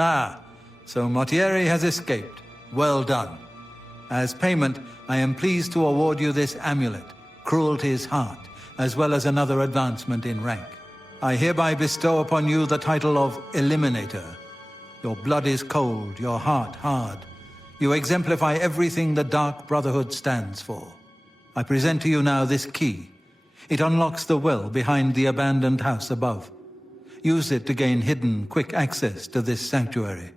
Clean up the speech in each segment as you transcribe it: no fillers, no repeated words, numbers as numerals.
Ah, so Mortieri has escaped. Well done. As payment, I am pleased to award you this amulet, Cruelty's Heart, as well as another advancement in rank. I hereby bestow upon you the title of Eliminator. Your blood is cold, your heart hard. You exemplify everything the Dark Brotherhood stands for. I present to you now this key. It unlocks the well behind the abandoned house above. Use it to gain hidden, quick access to this sanctuary.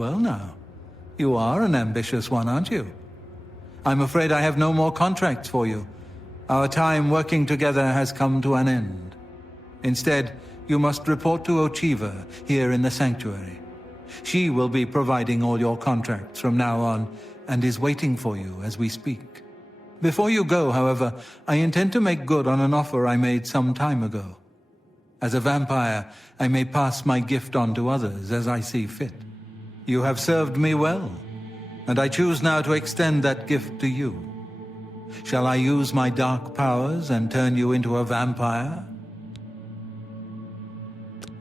Well now, you are an ambitious one, aren't you? I'm afraid I have no more contracts for you. Our time working together has come to an end. Instead, you must report to Ochiva here in the Sanctuary. She will be providing all your contracts from now on, and is waiting for you as we speak. Before you go, however, I intend to make good on an offer I made some time ago. As a vampire, I may pass my gift on to others as I see fit. You have served me well, and I choose now to extend that gift to you. Shall I use my dark powers and turn you into a vampire?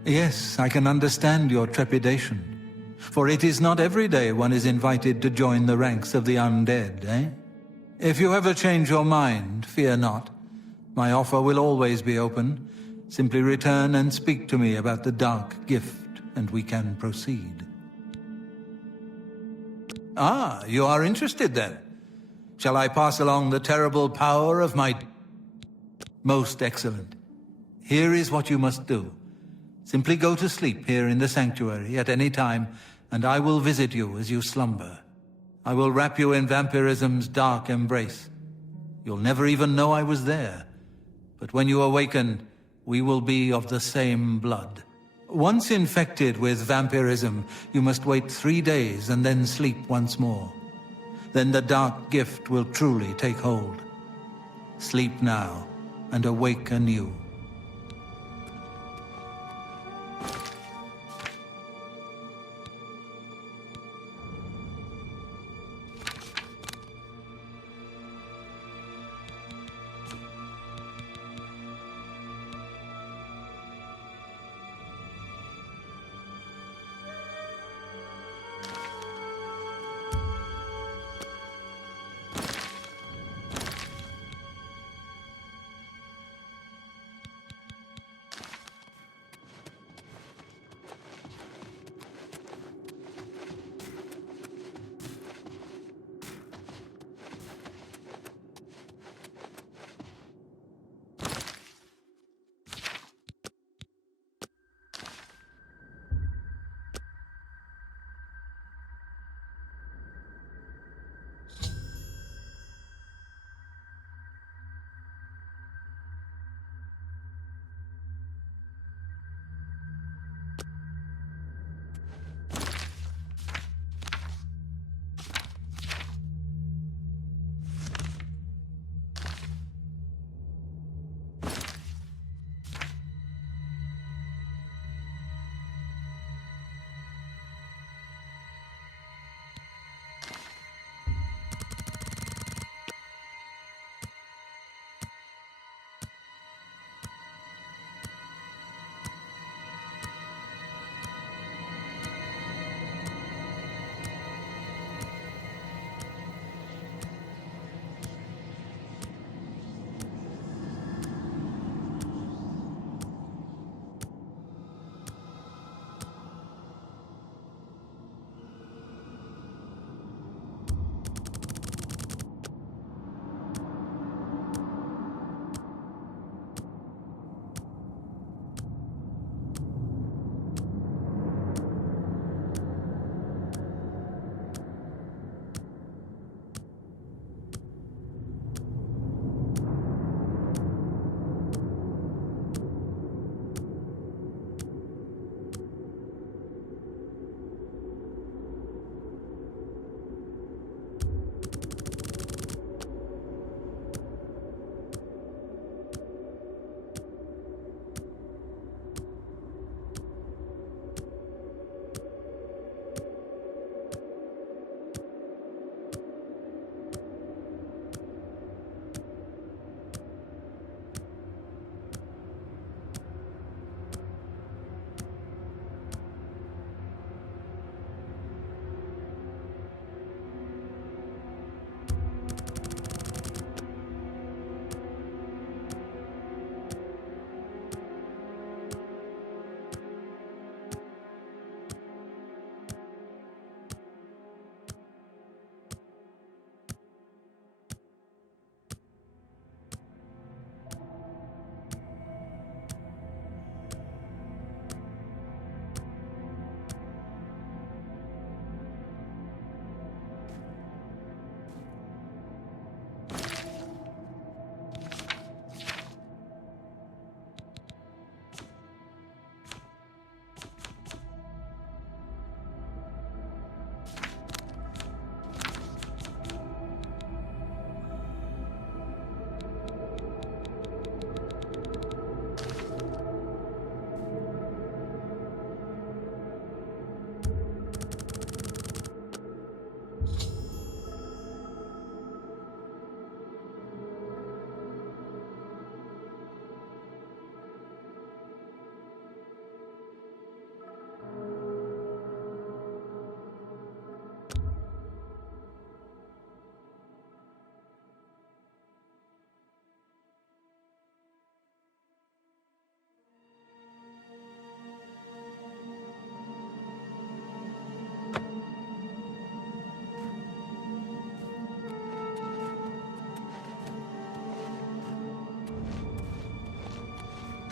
Yes, I can understand your trepidation, for it is not every day one is invited to join the ranks of the undead, eh? If you ever change your mind, fear not. My offer will always be open. Simply return and speak to me about the dark gift, and we can proceed. Ah, you are interested then? Shall I pass along the terrible power of my... Most excellent. Here is what you must do. Simply go to sleep here in the Sanctuary at any time, and I will visit you as you slumber. I will wrap you in vampirism's dark embrace. You'll never even know I was there. But when you awaken, we will be of the same blood. Once infected with vampirism, you must wait 3 days and then sleep once more. Then the dark gift will truly take hold. Sleep now, and awake anew.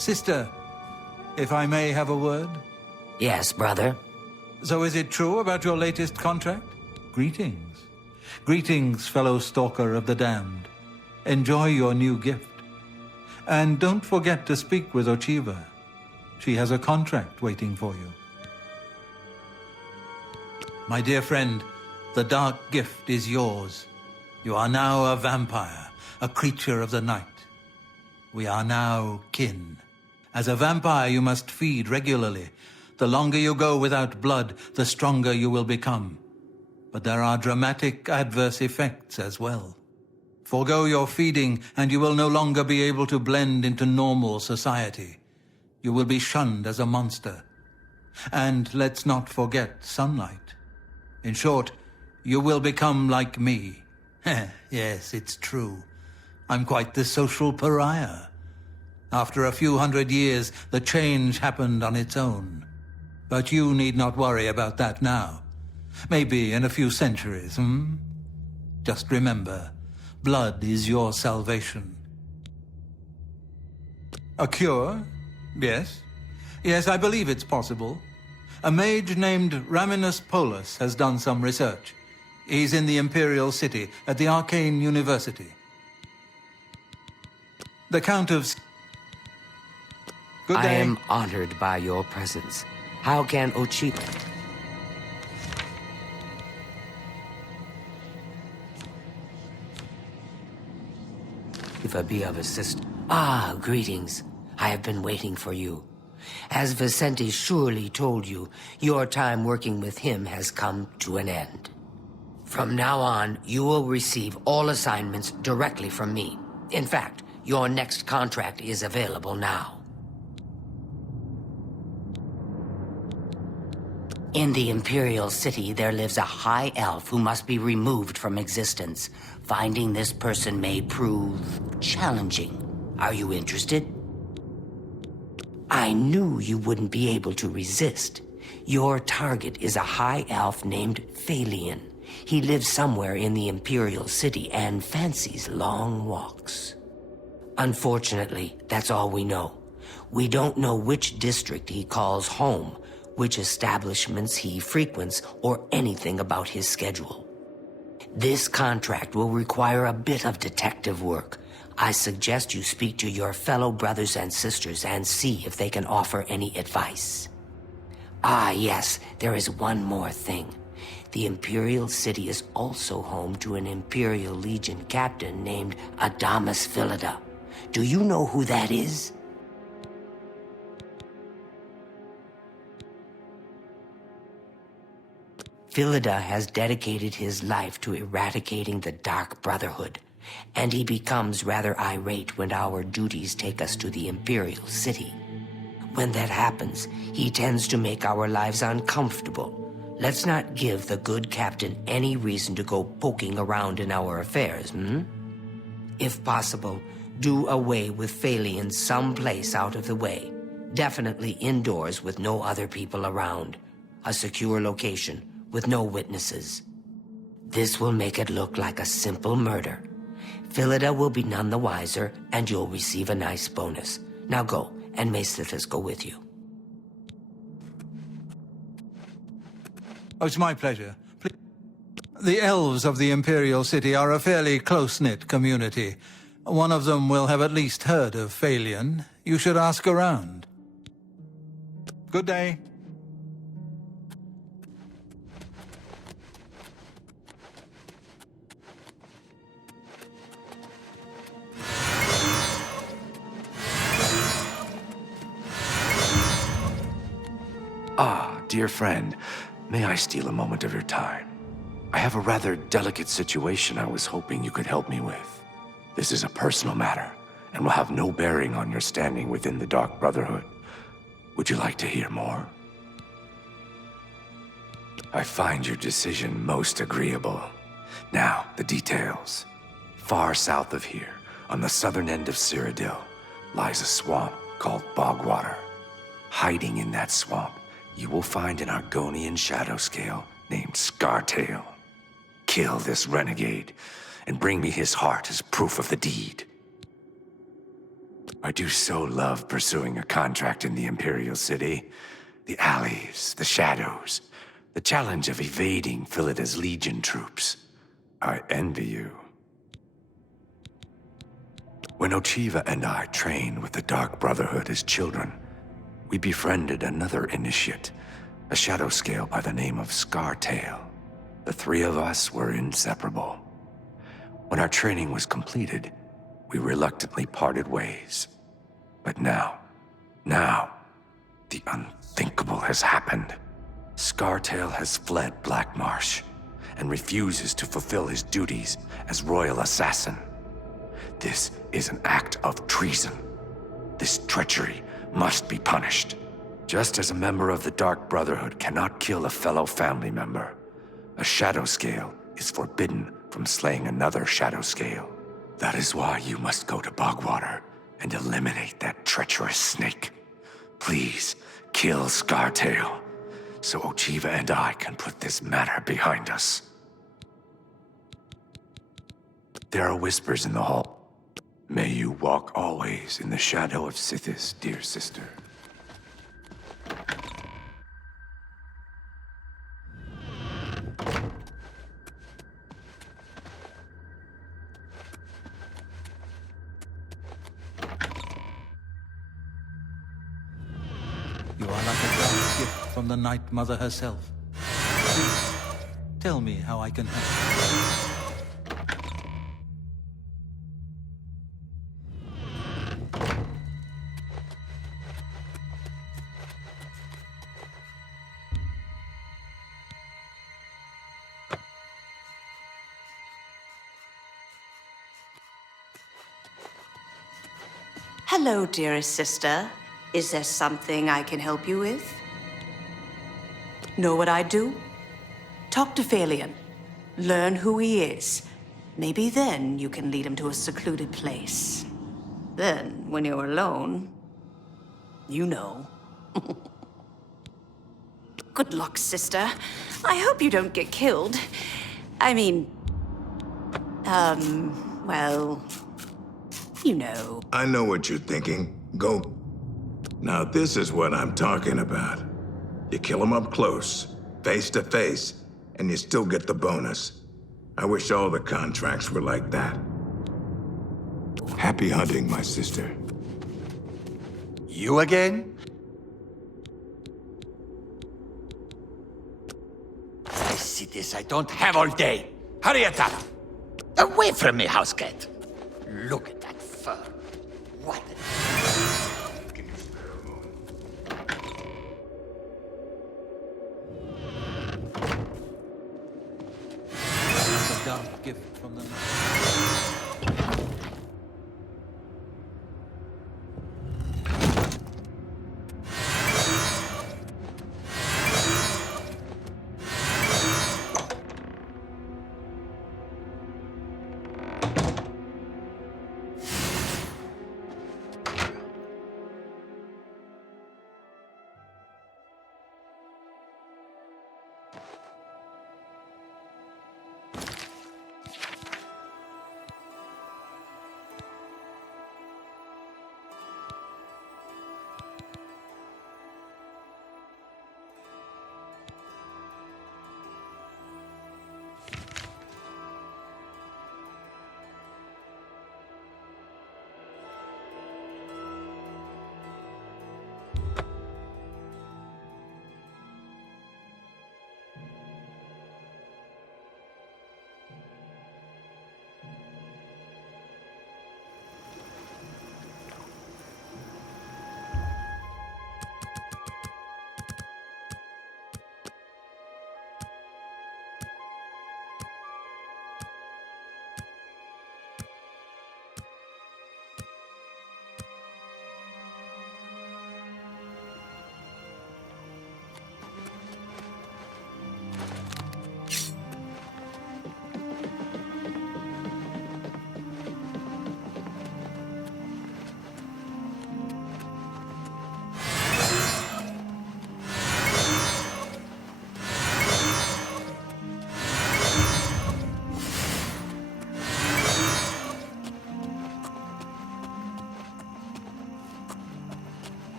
Sister, if I may have a word? Yes, brother. So is it true about your latest contract? Greetings. Greetings, fellow stalker of the damned. Enjoy your new gift. And don't forget to speak with Ochiva. She has a contract waiting for you. My dear friend, the dark gift is yours. You are now a vampire, a creature of the night. We are now kin. As a vampire, you must feed regularly. The longer you go without blood, the stronger you will become. But there are dramatic adverse effects as well. Forgo your feeding, and you will no longer be able to blend into normal society. You will be shunned as a monster. And let's not forget sunlight. In short, you will become like me. Yes, it's true. I'm quite the social pariah. After a few hundred years, the change happened on its own. But you need not worry about that now. Maybe in a few centuries, Just remember, blood is your salvation. A cure? Yes. Yes, I believe it's possible. A mage named Raminus Polus has done some research. He's in the Imperial City, at the Arcane University. The Count of... Good day. I am honored by your presence. How can Ochiva... be of assistance? Ah, greetings. I have been waiting for you. As Vicente surely told you, your time working with him has come to an end. From now on, you will receive all assignments directly from me. In fact, your next contract is available now. In the Imperial City, there lives a high elf who must be removed from existence. Finding this person may prove challenging. Are you interested? I knew you wouldn't be able to resist. Your target is a high elf named Phalion. He lives somewhere in the Imperial City and fancies long walks. Unfortunately, that's all we know. We don't know which district he calls home, which establishments he frequents, or anything about his schedule. This contract will require a bit of detective work. I suggest you speak to your fellow brothers and sisters and see if they can offer any advice. Ah, yes, there is one more thing. The Imperial City is also home to an Imperial Legion captain named Adamus Philida. Do you know who that is? Philida has dedicated his life to eradicating the Dark Brotherhood, and he becomes rather irate when our duties take us to the Imperial City. When that happens, he tends to make our lives uncomfortable. Let's not give the good captain any reason to go poking around in our affairs, If possible, do away with Phalion someplace out of the way. Definitely indoors with no other people around. A secure location with no witnesses. This will make it look like a simple murder. Philida will be none the wiser, and you'll receive a nice bonus. Now go, and may Sithis go with you. Oh, it's my pleasure. The elves of the Imperial City are a fairly close-knit community. One of them will have at least heard of Phalion. You should ask around. Good day. Ah, dear friend, may I steal a moment of your time? I have a rather delicate situation I was hoping you could help me with. This is a personal matter, and will have no bearing on your standing within the Dark Brotherhood. Would you like to hear more? I find your decision most agreeable. Now, the details. Far south of here, on the southern end of Cyrodiil, lies a swamp called Bogwater. Hiding in that swamp, you will find an Argonian shadow scale named Scartail. Kill this renegade, and bring me his heart as proof of the deed. I do so love pursuing a contract in the Imperial City. The alleys, the shadows, the challenge of evading Philida's Legion troops. I envy you. When Ochiva and I trained with the Dark Brotherhood as children, we befriended another initiate, a shadow scale by the name of Scartail. The three of us were inseparable. When our training was completed, we reluctantly parted ways. But now, the unthinkable has happened. Scartail has fled Black Marsh and refuses to fulfill his duties as royal assassin. This is an act of treason. This treachery must be punished. Just as a member of the Dark Brotherhood cannot kill a fellow family member, a Shadow Scale is forbidden from slaying another Shadow Scale. That is why you must go to Bogwater and eliminate that treacherous snake. Please, kill Scartail, so Ochiva and I can put this matter behind us. There are whispers in the hall. May you walk always in the shadow of Sithis, dear sister. You are like a grand gift from the Night Mother herself. Please, tell me how I can help. Hello, dearest sister. Is there something I can help you with? Know what I'd do? Talk to Phalion. Learn who he is. Maybe then you can lead him to a secluded place. Then, when you're alone, you know. Good luck, sister. I hope you don't get killed. I mean, well, you know. I know what you're thinking. Go. Now this is what I'm talking about. You kill him up close, face to face, and you still get the bonus. I wish all the contracts were like that. Happy hunting, my sister. You again? I see this. I don't have all day. Hurry it up. Away from me, house cat. Look at that fur. What? Like a dark gift from the night.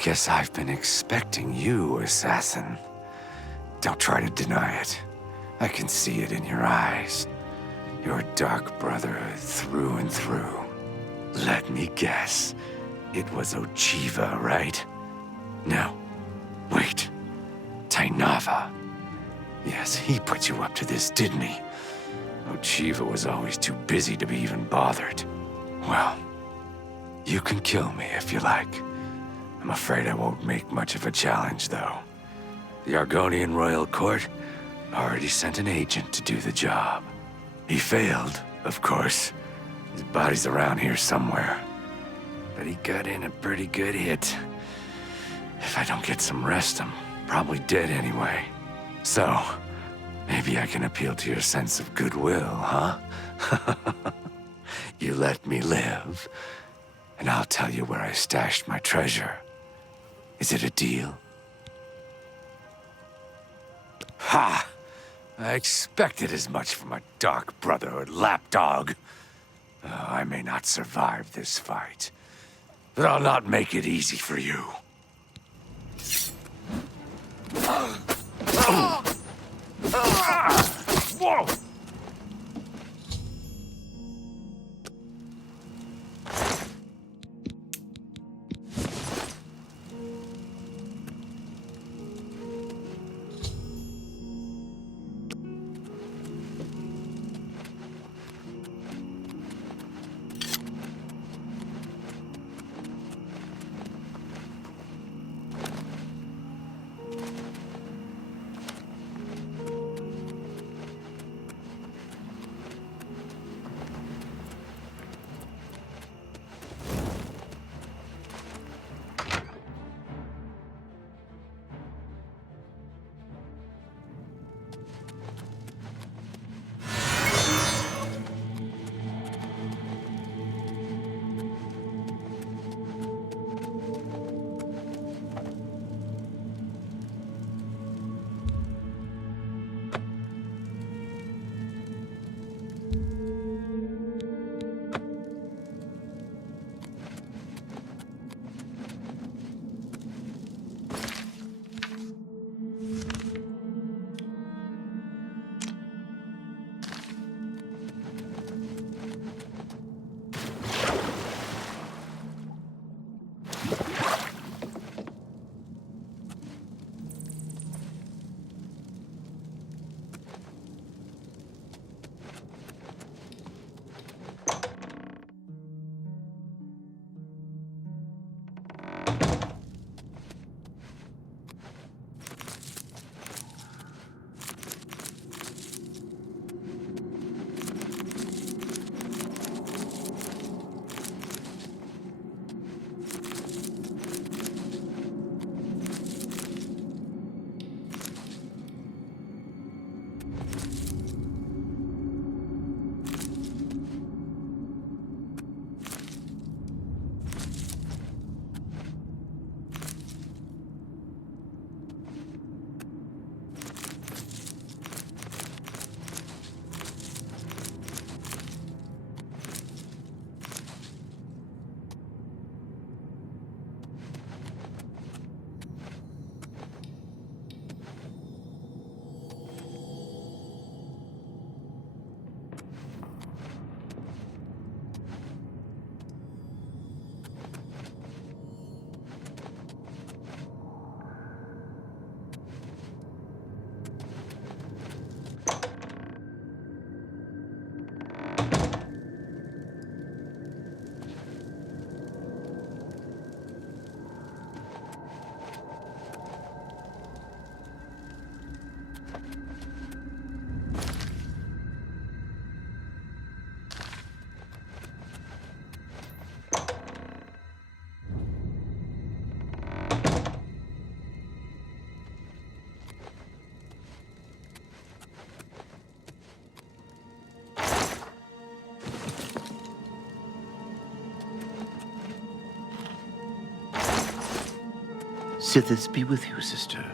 guess I've been expecting you, assassin. Don't try to deny it. I can see it in your eyes. You're Dark Brotherhood through and through. Let me guess. It was Ochiva, right? No. Wait. Tainava. Yes, he put you up to this, didn't he? Ochiva was always too busy to be even bothered. Well, you can kill me if you like. I'm afraid I won't make much of a challenge, though. The Argonian Royal Court already sent an agent to do the job. He failed, of course. His body's around here somewhere. But he got in a pretty good hit. If I don't get some rest, I'm probably dead anyway. So, maybe I can appeal to your sense of goodwill, huh? You let me live, and I'll tell you where I stashed my treasure. Is it a deal? Ha! I expected as much from a Dark Brotherhood lapdog. I may not survive this fight, but I'll not make it easy for you. Whoa! Sithis be with you, sister.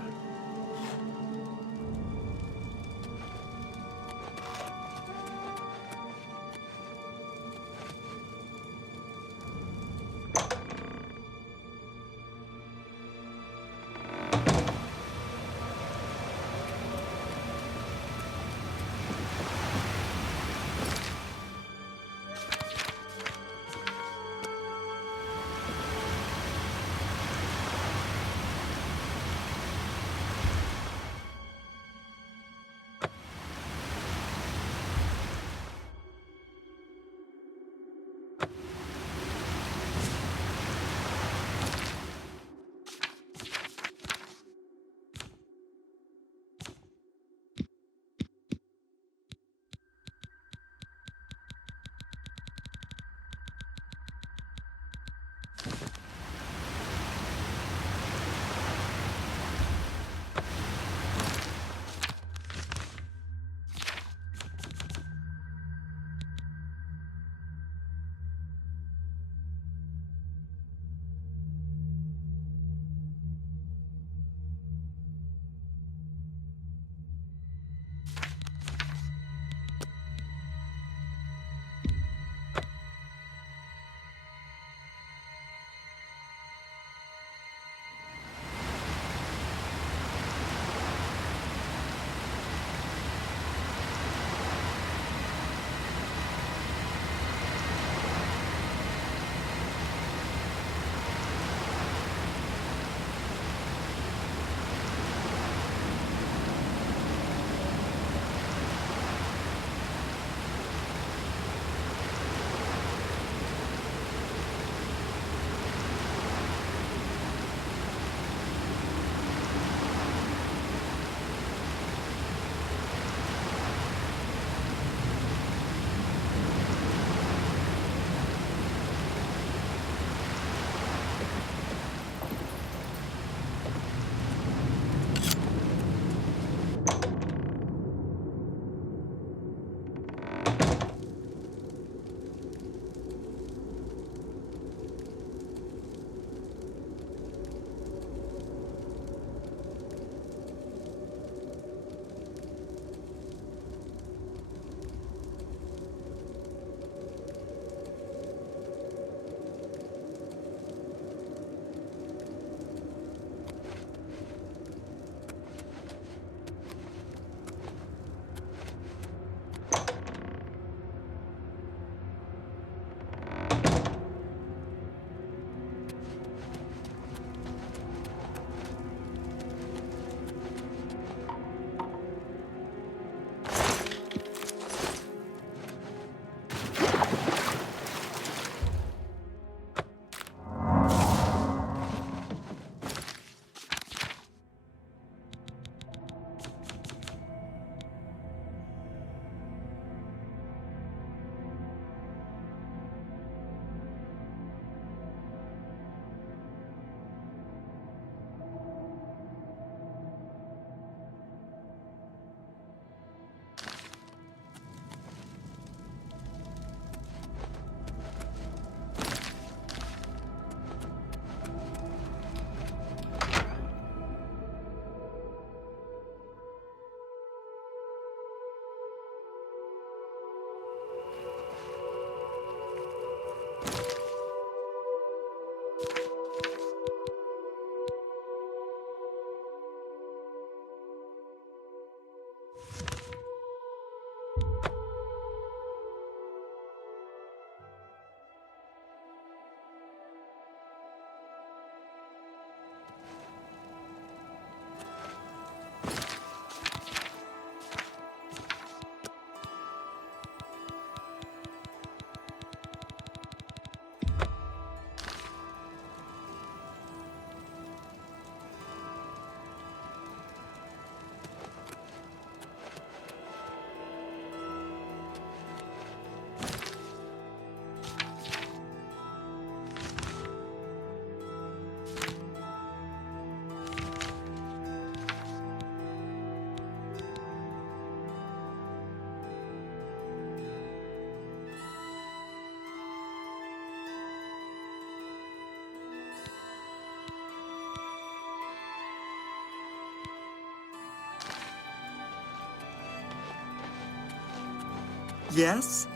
Yes?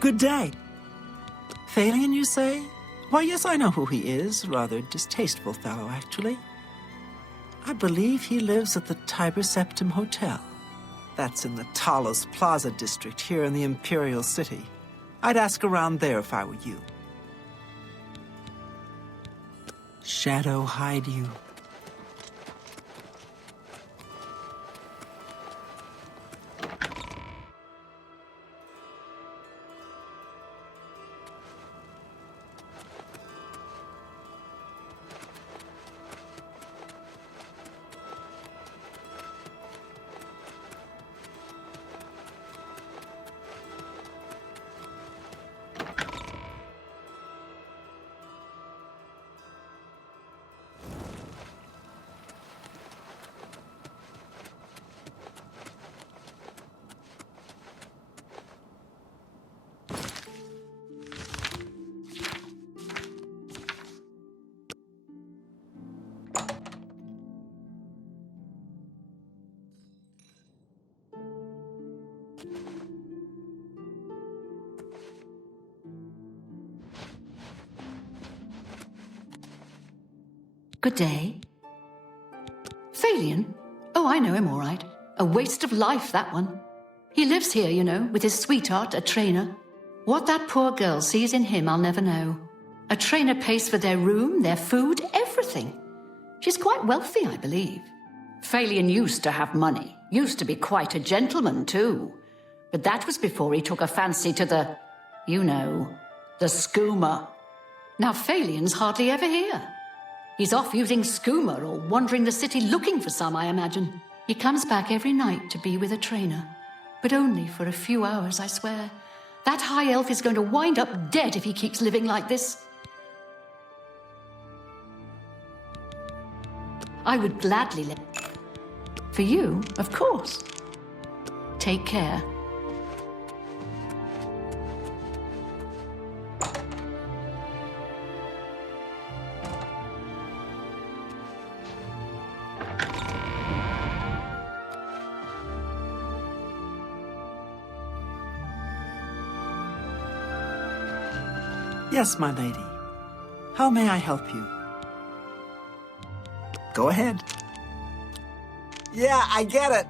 Good day. Thalian, you say? Why, yes, I know who he is. Rather distasteful fellow, actually. I believe he lives at the Tiber Septim Hotel. That's in the Talos Plaza district here in the Imperial City. I'd ask around there if I were you. Shadow hide you. Good day. Thalian? Oh, I know him all right. A waste of life, that one. He lives here, you know, with his sweetheart, a trainer. What that poor girl sees in him, I'll never know. A trainer pays for their room, their food, everything. She's quite wealthy, I believe. Thalian used to have money. Used to be quite a gentleman, too. But that was before he took a fancy to the, you know, the skooma. Now Thalian's hardly ever here. He's off using skooma or wandering the city looking for some, I imagine. He comes back every night to be with a trainer. But only for a few hours, I swear. That high elf is going to wind up dead if he keeps living like this. I would gladly let... For you, of course. Take care. Yes, my lady. How may I help you? Go ahead. Yeah, I get it.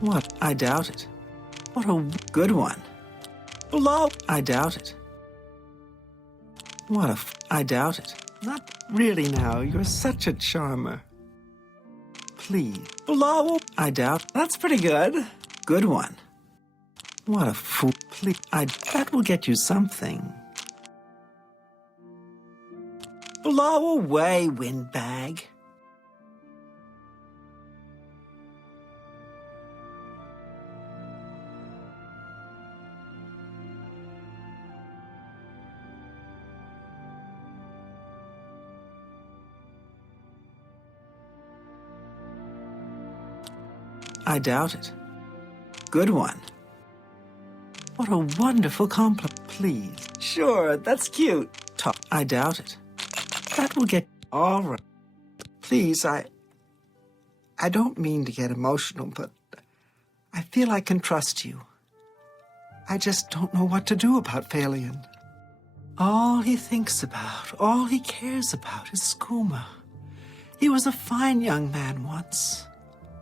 What? I doubt it. What a good one. Hello? I doubt it. I doubt it. Not really now. You're such a charmer. Please. Hello? I doubt. That's pretty good. Good one. What a fool. Please. That will get you something. Blow away, windbag. I doubt it. Good one. What a wonderful compliment. Please. Sure, that's cute. Talk. I doubt it. That will get... All right. Please, I don't mean to get emotional, but I feel I can trust you. I just don't know what to do about Thalian. All he thinks about, all he cares about is skooma. He was a fine young man once,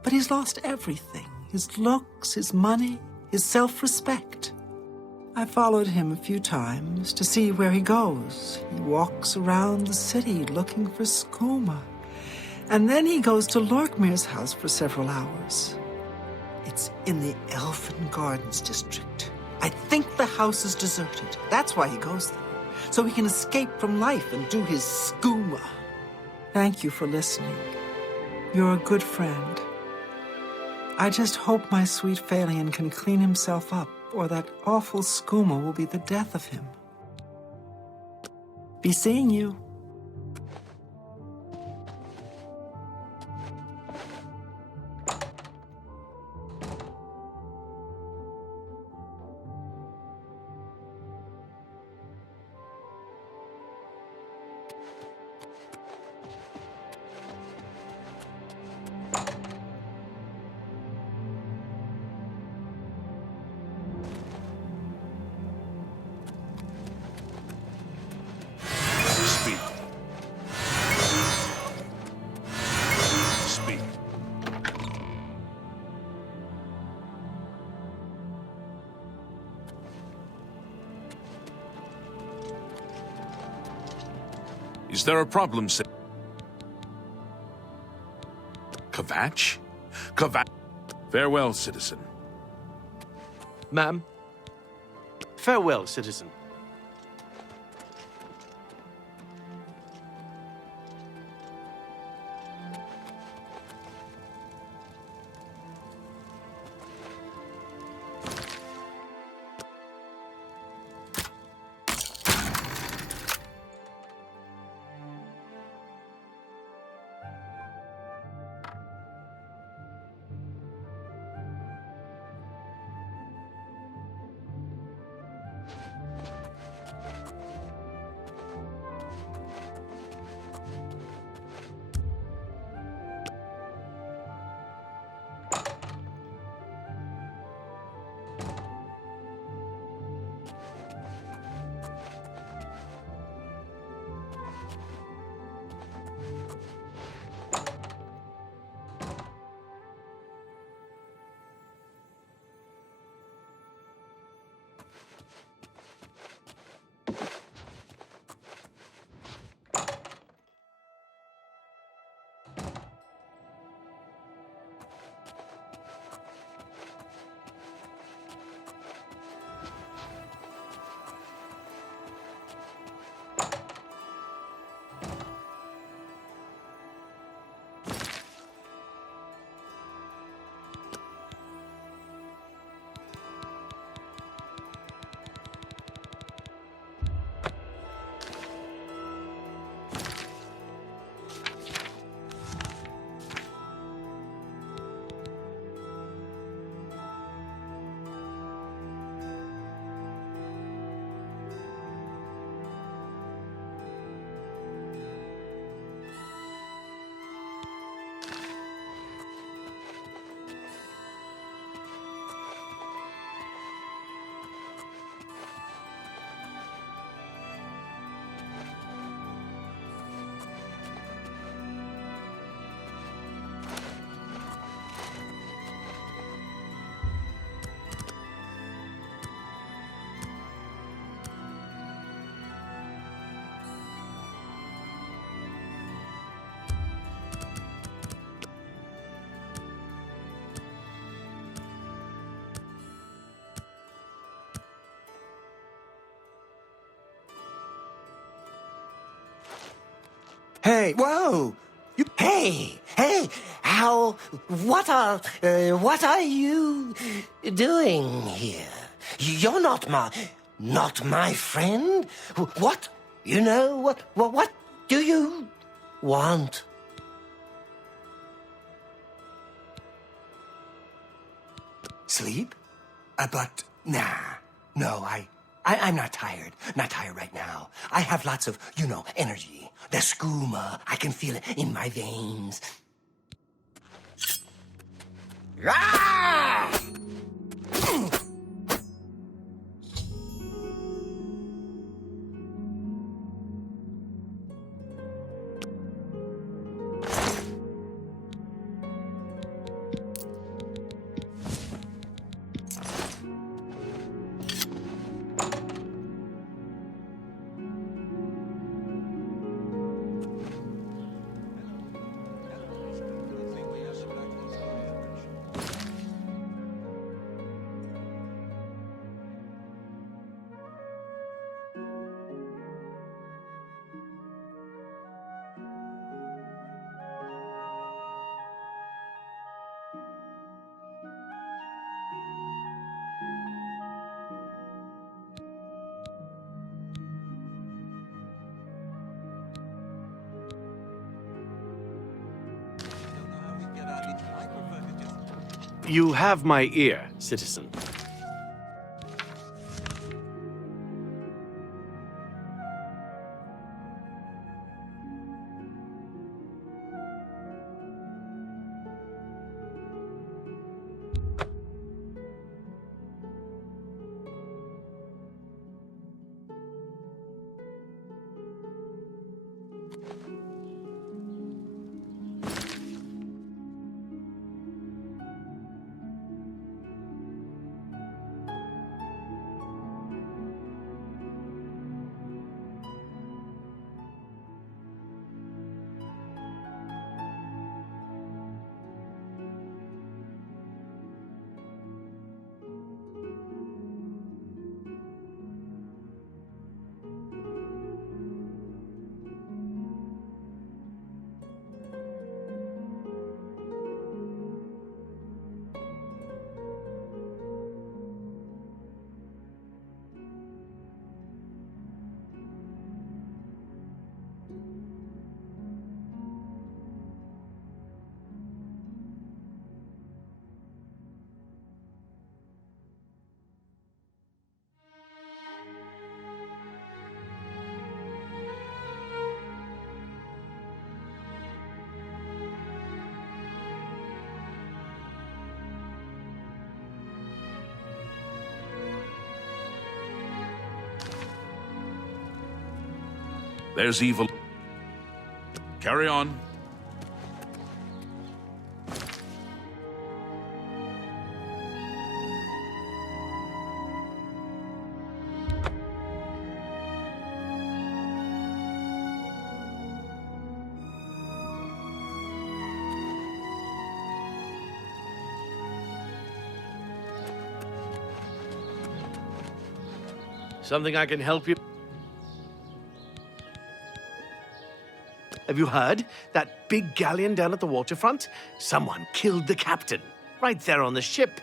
but he's lost everything. His looks, his money, his self-respect. I followed him a few times to see where he goes. He walks around the city looking for skooma. And then he goes to Lorkmir's house for several hours. It's in the Elfin Gardens district. I think the house is deserted. That's why he goes there. So he can escape from life and do his skooma. Thank you for listening. You're a good friend. I just hope my sweet Thalian can clean himself up, or that awful skooma will be the death of him. Be seeing you. Is there a problem, Kvatch? Kvatch? Farewell, citizen. Ma'am? Farewell, citizen. Hey, whoa! Hey, what are you doing here? You're not my friend. What? You know, what do you want? Sleep? But, nah. No, I'm not tired. Not tired right now. I have lots of, energy. The skooma. I can feel it in my veins. Ah! You have my ear, citizen. There's evil. Carry on. Something I can help you? Have you heard? That big galleon down at the waterfront? Someone killed the captain. Right there on the ship.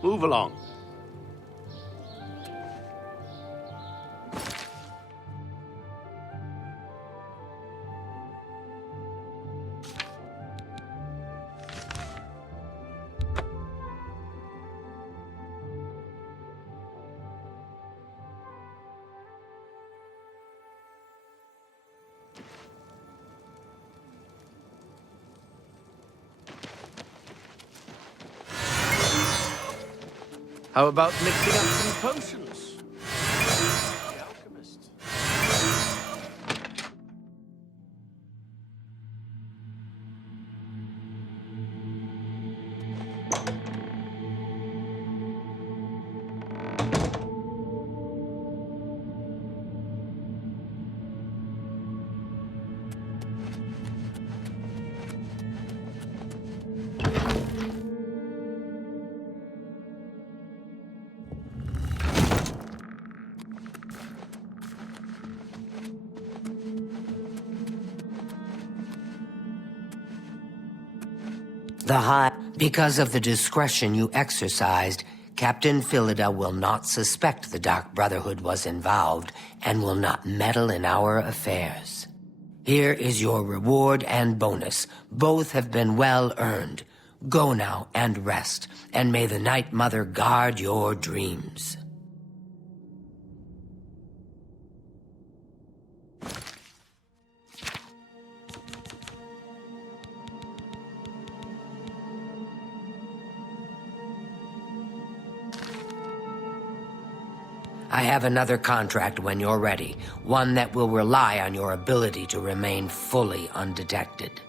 Move along. How about mixing up some potions? The alchemist. Because of the discretion you exercised, Captain Philida will not suspect the Dark Brotherhood was involved and will not meddle in our affairs. Here is your reward and bonus. Both have been well earned. Go now and rest, and may the Night Mother guard your dreams. I have another contract when you're ready, one that will rely on your ability to remain fully undetected.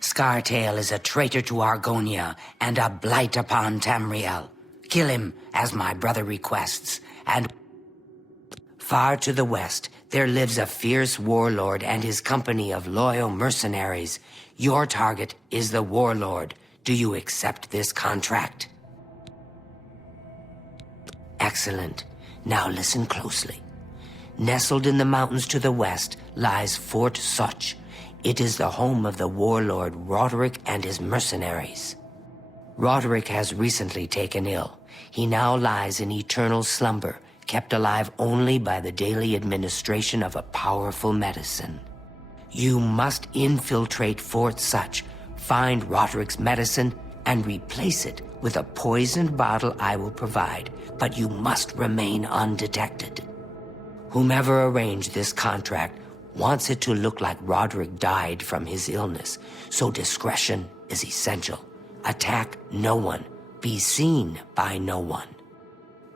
Scartail is a traitor to Argonia and a blight upon Tamriel. Kill him, as my brother requests, and far to the west, there lives a fierce warlord and his company of loyal mercenaries. Your target is the warlord. Do you accept this contract? Excellent. Now listen closely. Nestled in the mountains to the west lies Fort Such. It is the home of the warlord Roderick and his mercenaries. Roderick has recently taken ill. He now lies in eternal slumber, kept alive only by the daily administration of a powerful medicine. You must infiltrate Fort Such, find Roderick's medicine, and replace it with a poisoned bottle I will provide, but you must remain undetected. Whomever arranged this contract wants it to look like Roderick died from his illness, so discretion is essential. Attack no one. Be seen by no one.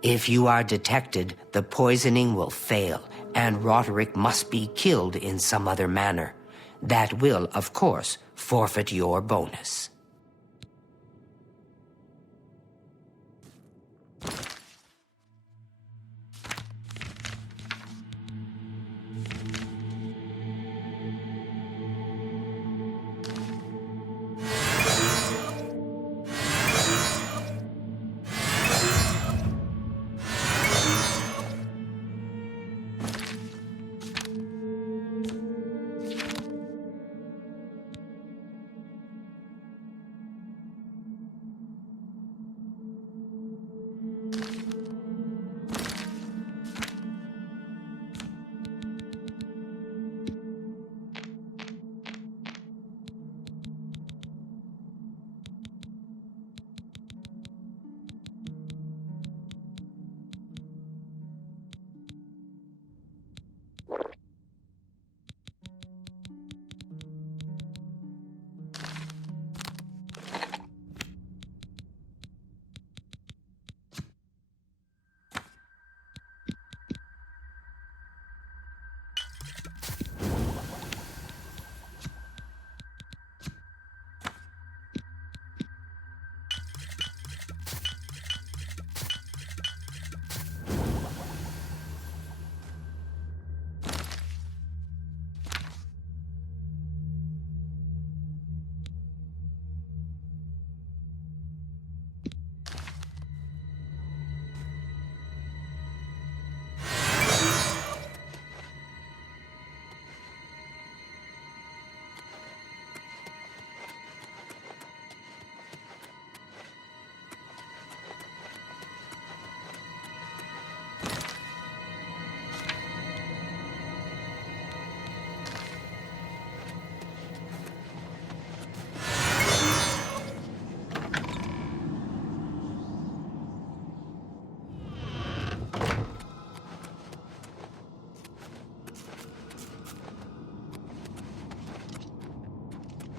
If you are detected, the poisoning will fail, and Roderick must be killed in some other manner. That will, of course, forfeit your bonus.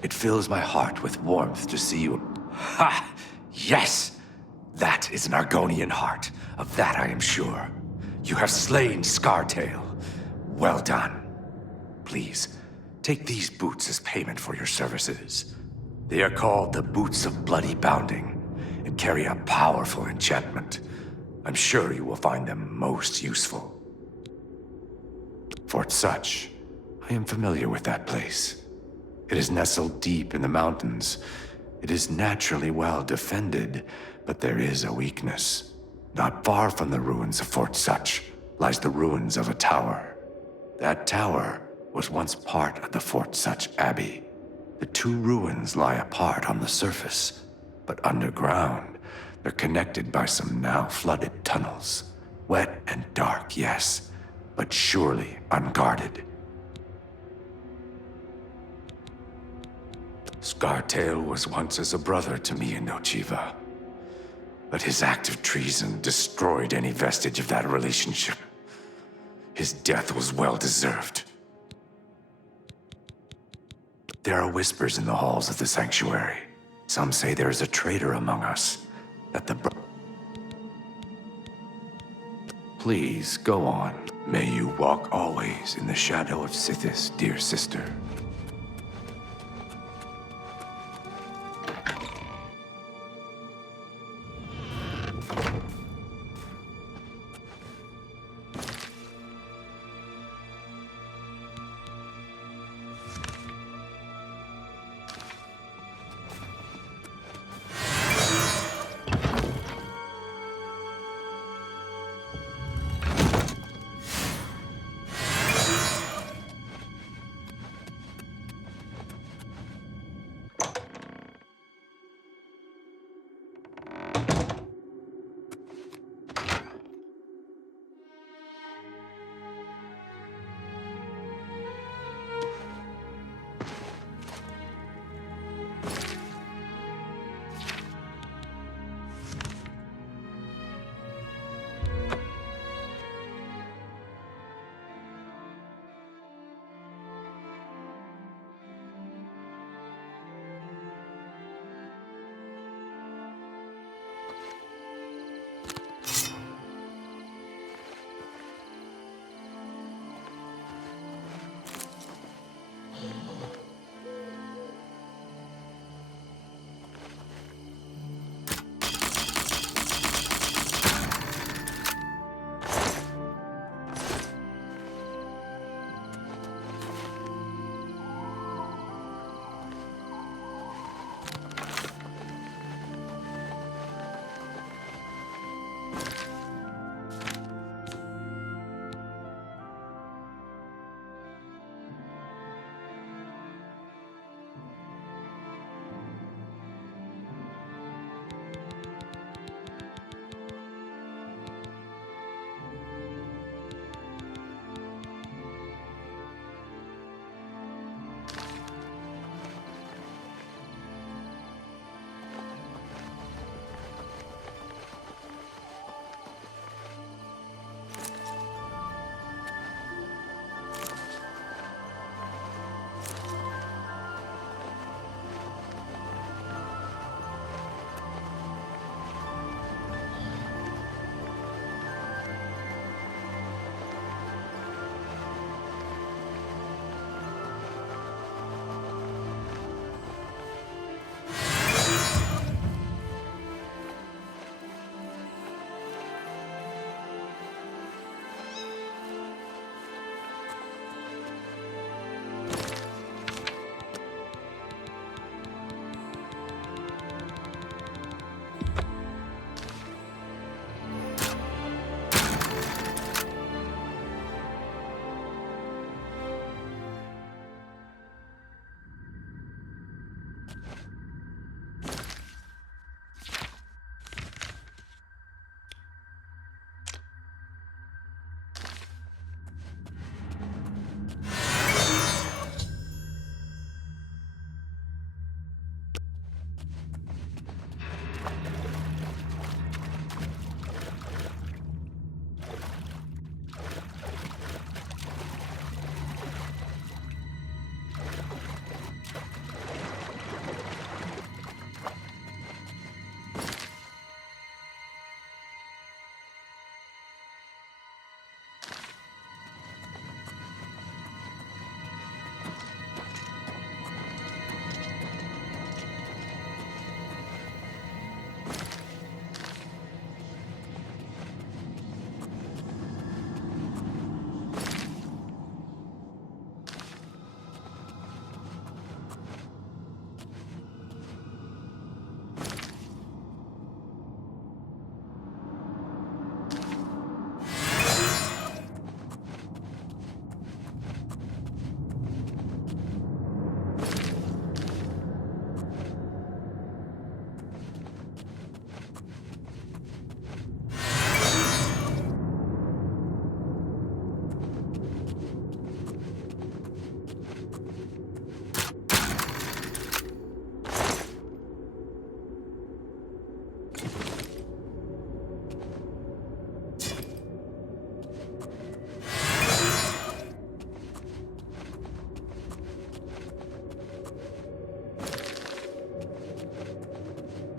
It fills my heart with warmth to see you. Ha! Yes! That is an Argonian heart. Of that I am sure. You have slain Scartail. Well done. Please, take these boots as payment for your services. They are called the Boots of Bloody Bounding, and carry a powerful enchantment. I'm sure you will find them most useful. Fort Such, I am familiar with that place. It is nestled deep in the mountains. It is naturally well defended, but there is a weakness. Not far from the ruins of Fort Such lies the ruins of a tower. That tower was once part of the Fort Such Abbey. The two ruins lie apart on the surface, but underground, they're connected by some now flooded tunnels. Wet and dark, yes, but surely unguarded. Scartail was once as a brother to me in Nochiva, but his act of treason destroyed any vestige of that relationship. His death was well-deserved. There are whispers in the halls of the sanctuary. Some say there is a traitor among us, that the Please, go on. May you walk always in the shadow of Sithis, dear sister.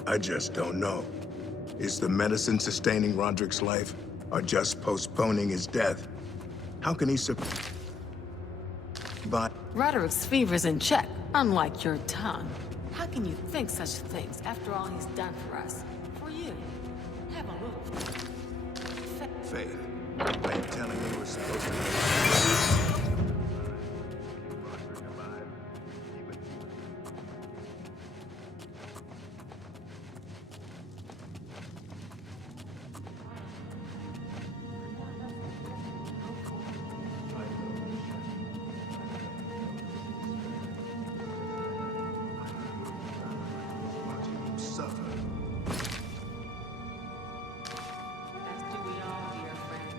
I just don't know. Is the medicine sustaining Roderick's life, or just postponing his death? How can he But Roderick's fever's in check, unlike your tongue. How can you think such things after all he's done for us? For you. Have a little Faith, are you telling me we're supposed to... suffer? As do we all, dear friend.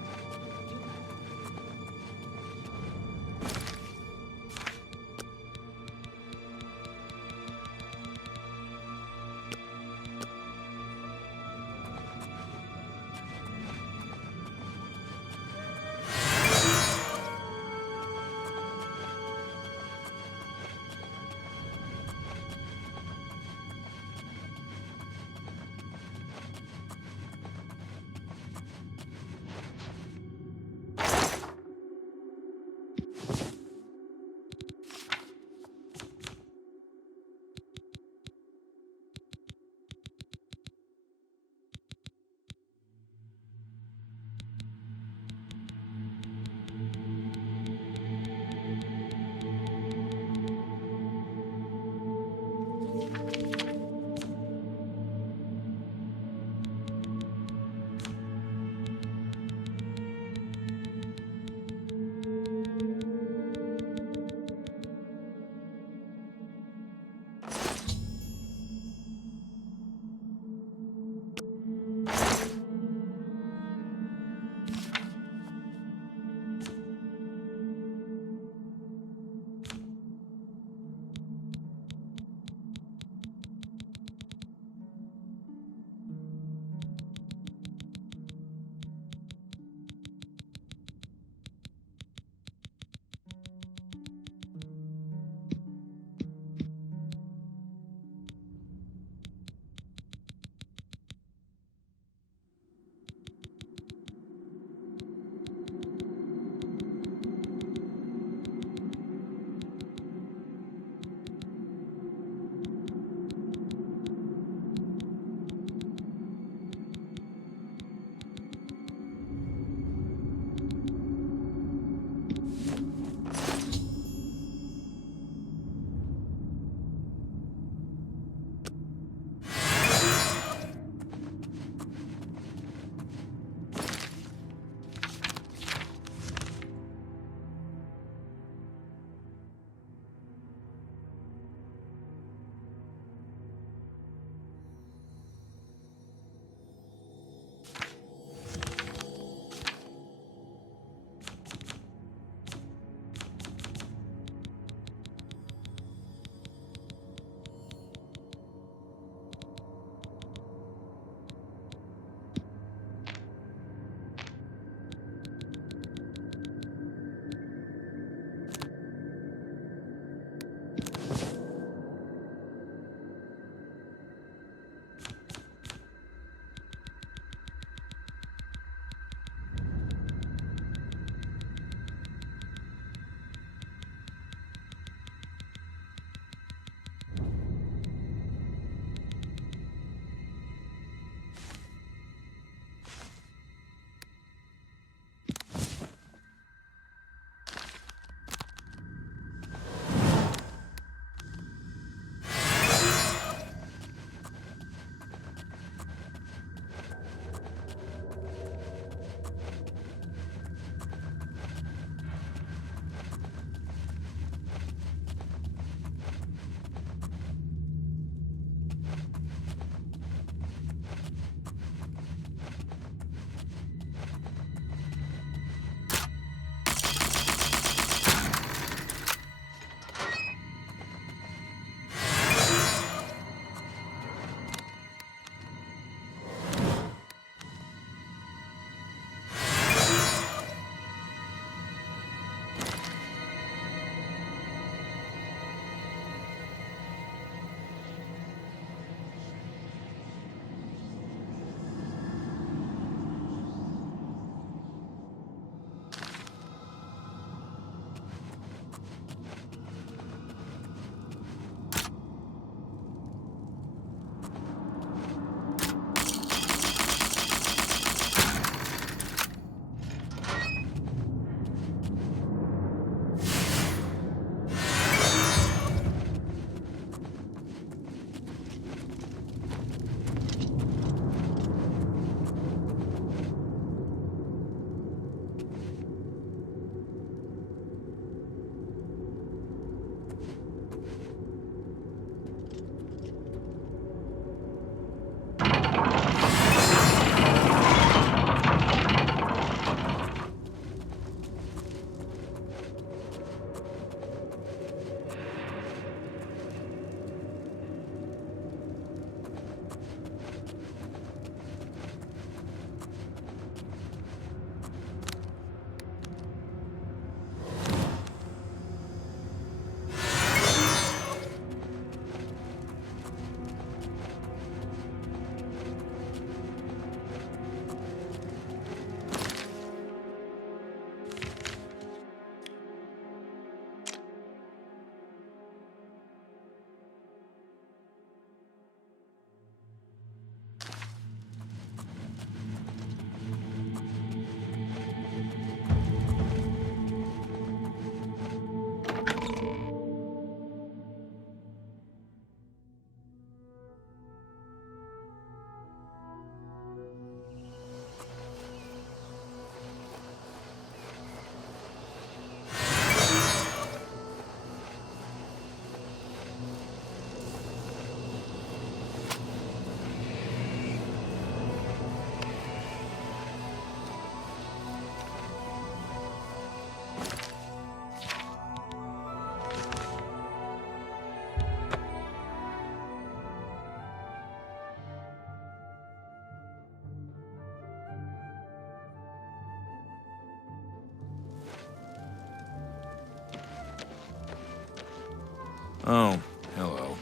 Oh, hello.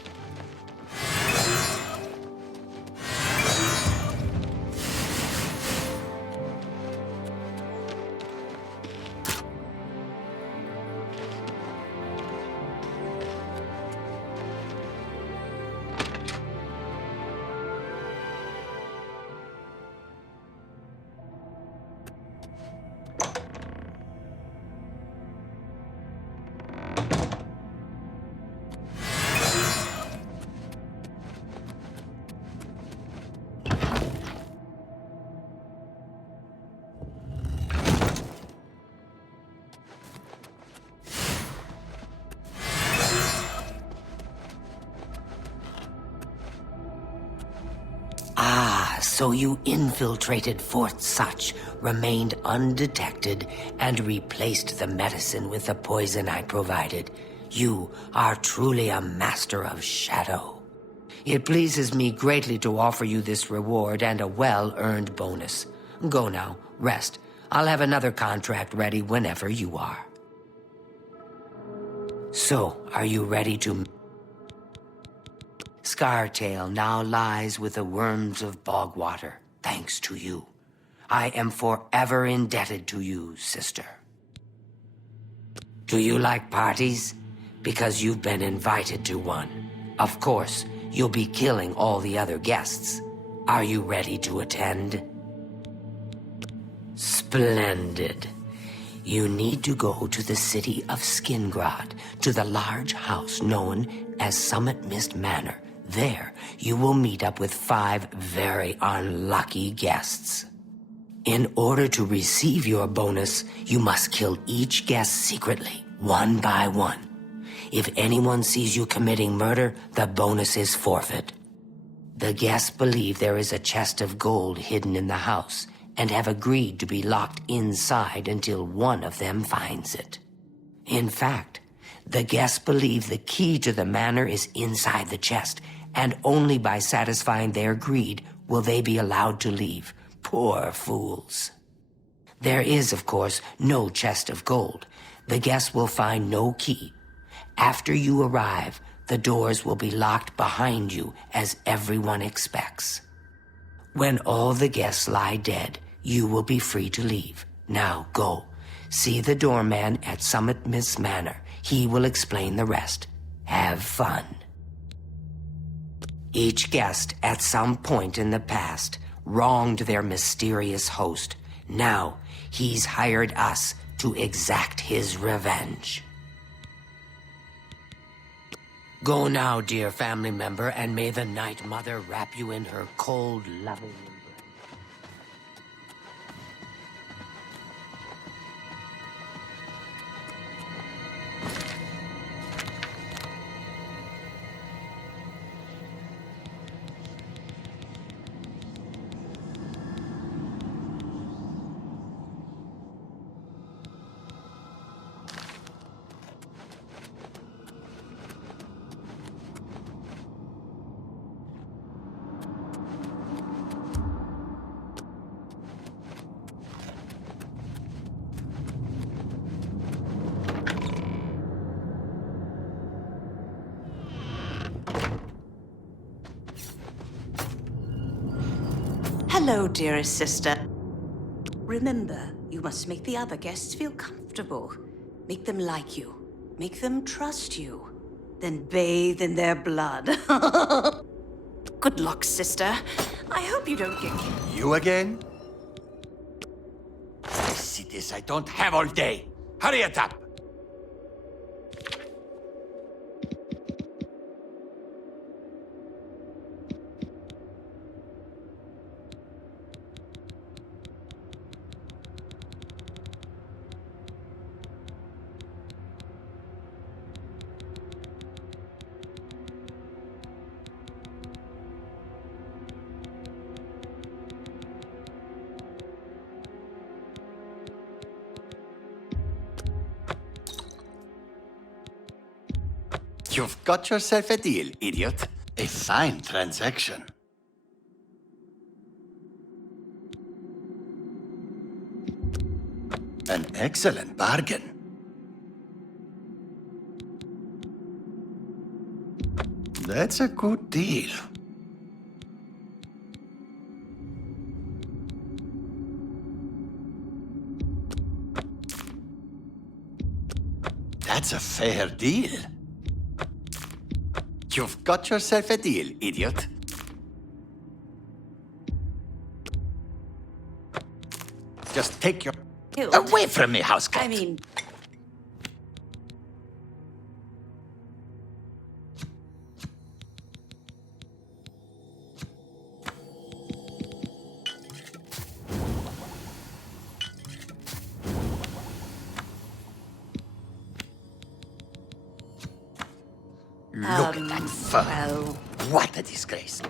So you infiltrated Fort Such, remained undetected, and replaced the medicine with the poison I provided. You are truly a master of shadow. It pleases me greatly to offer you this reward and a well-earned bonus. Go now, rest. I'll have another contract ready whenever you are. So, are you ready to... Scartail now lies with the worms of Bogwater, thanks to you. I am forever indebted to you, sister. Do you like parties? Because you've been invited to one. Of course, you'll be killing all the other guests. Are you ready to attend? Splendid. You need to go to the city of Skingrad, to the large house known as Summit Mist Manor. There, you will meet up with 5 very unlucky guests. In order to receive your bonus, you must kill each guest secretly, one by one. If anyone sees you committing murder, the bonus is forfeit. The guests believe there is a chest of gold hidden in the house, and have agreed to be locked inside until one of them finds it. In fact, the guests believe the key to the manor is inside the chest, and only by satisfying their greed will they be allowed to leave. Poor fools. There is, of course, no chest of gold. The guests will find no key. After you arrive, the doors will be locked behind you, as everyone expects. When all the guests lie dead, you will be free to leave. Now go. See the doorman at Summit Mist Manor. He will explain the rest. Have fun. Each guest, at some point in the past, wronged their mysterious host. Now, he's hired us to exact his revenge. Go now, dear family member, and may the Night Mother wrap you in her cold, loving embrace. Hello, dearest sister. Remember, you must make the other guests feel comfortable. Make them like you. Make them trust you. Then bathe in their blood. Good luck, sister. I hope you don't get killed. You again? I see this. I don't have all day. Hurry it up! You've got yourself a deal, idiot. A fine transaction. An excellent bargain. That's a good deal. That's a fair deal. You've got yourself a deal, idiot. Just take your... Ew. Away from me, house cat. I mean, Look at that fur. well, What a disgrace.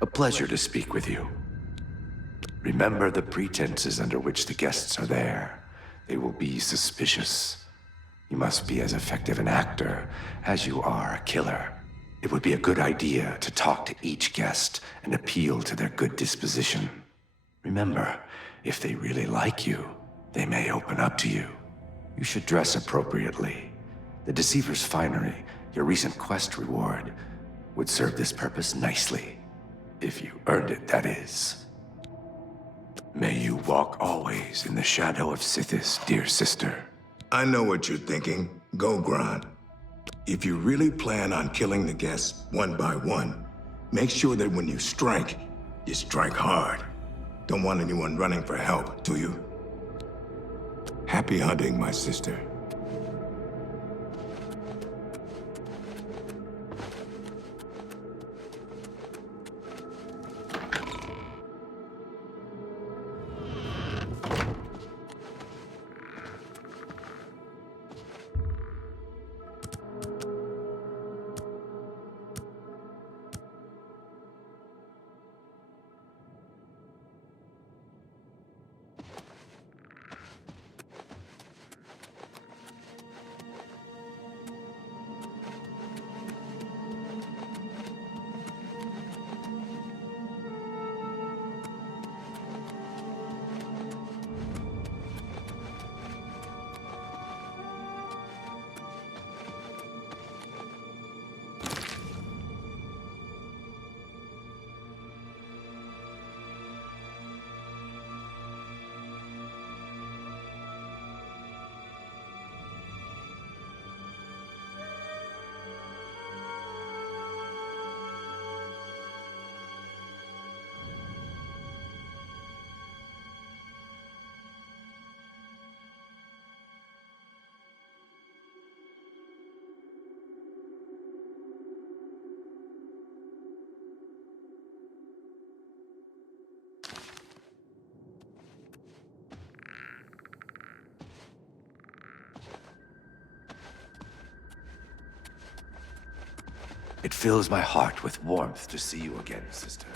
A pleasure to speak with you. Remember the pretenses under which the guests are there. They will be suspicious. You must be as effective an actor as you are a killer. It would be a good idea to talk to each guest and appeal to their good disposition. Remember, if they really like you, they may open up to you. You should dress appropriately. The Deceiver's finery, your recent quest reward, would serve this purpose nicely. If you earned it, that is. May you walk always in the shadow of Sithis, dear sister. I know what you're thinking. Go, Grant. If you really plan on killing the guests one by one, make sure that when you strike hard. Don't want anyone running for help, do you? Happy hunting, my sister. It fills my heart with warmth to see you again, sister.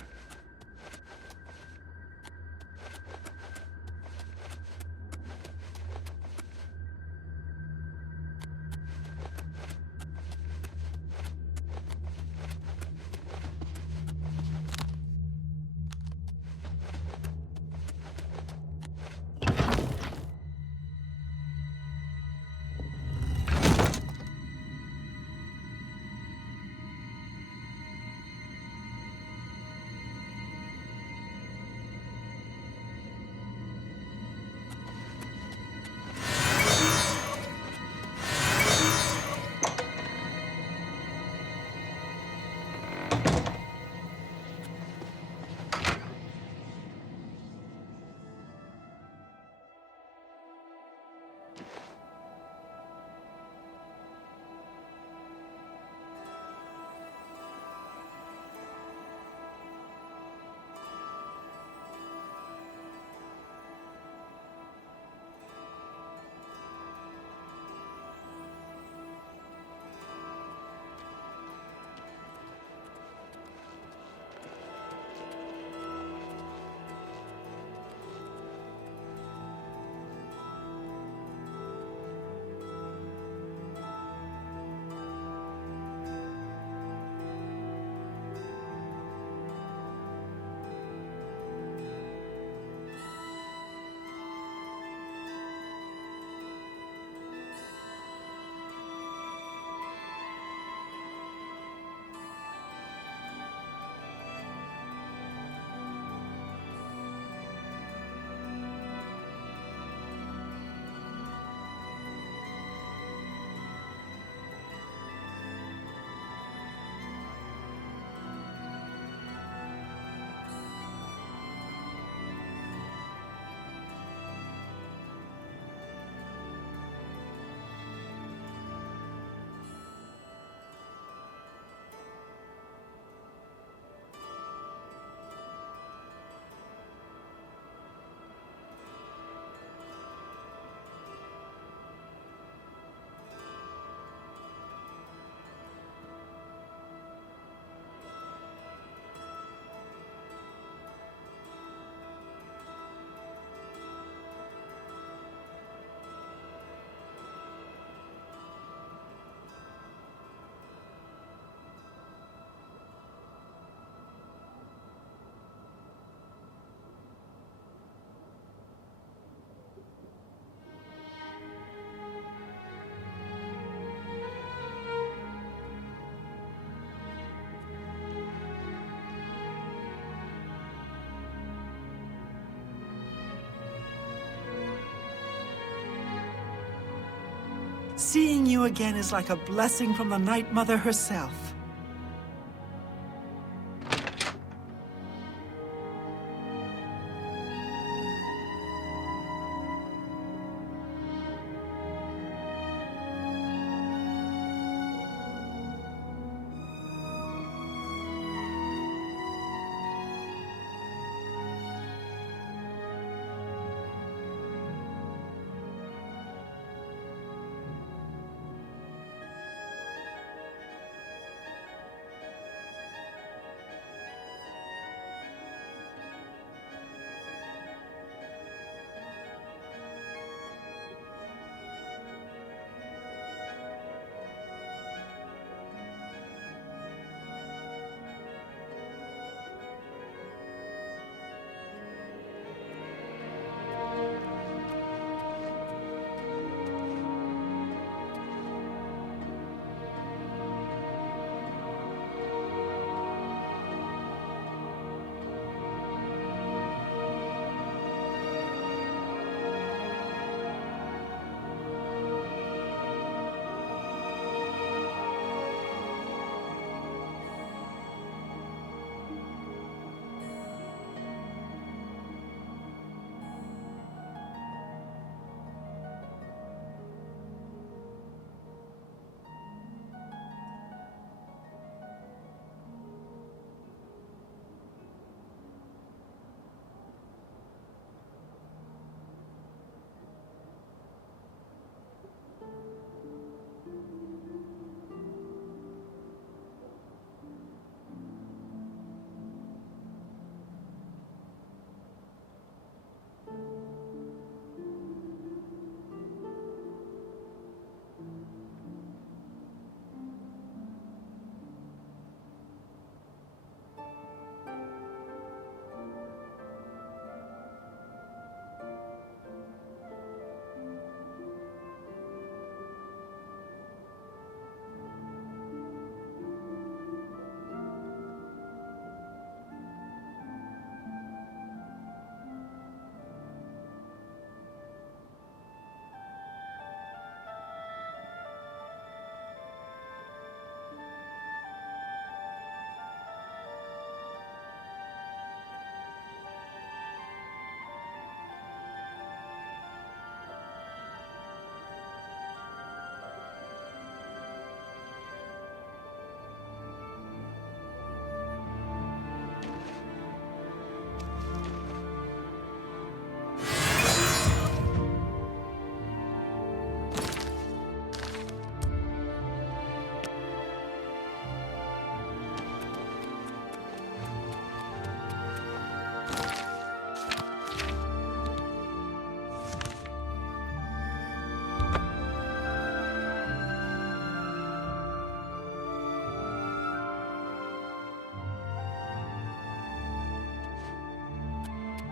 Seeing you again is like a blessing from the Night Mother herself.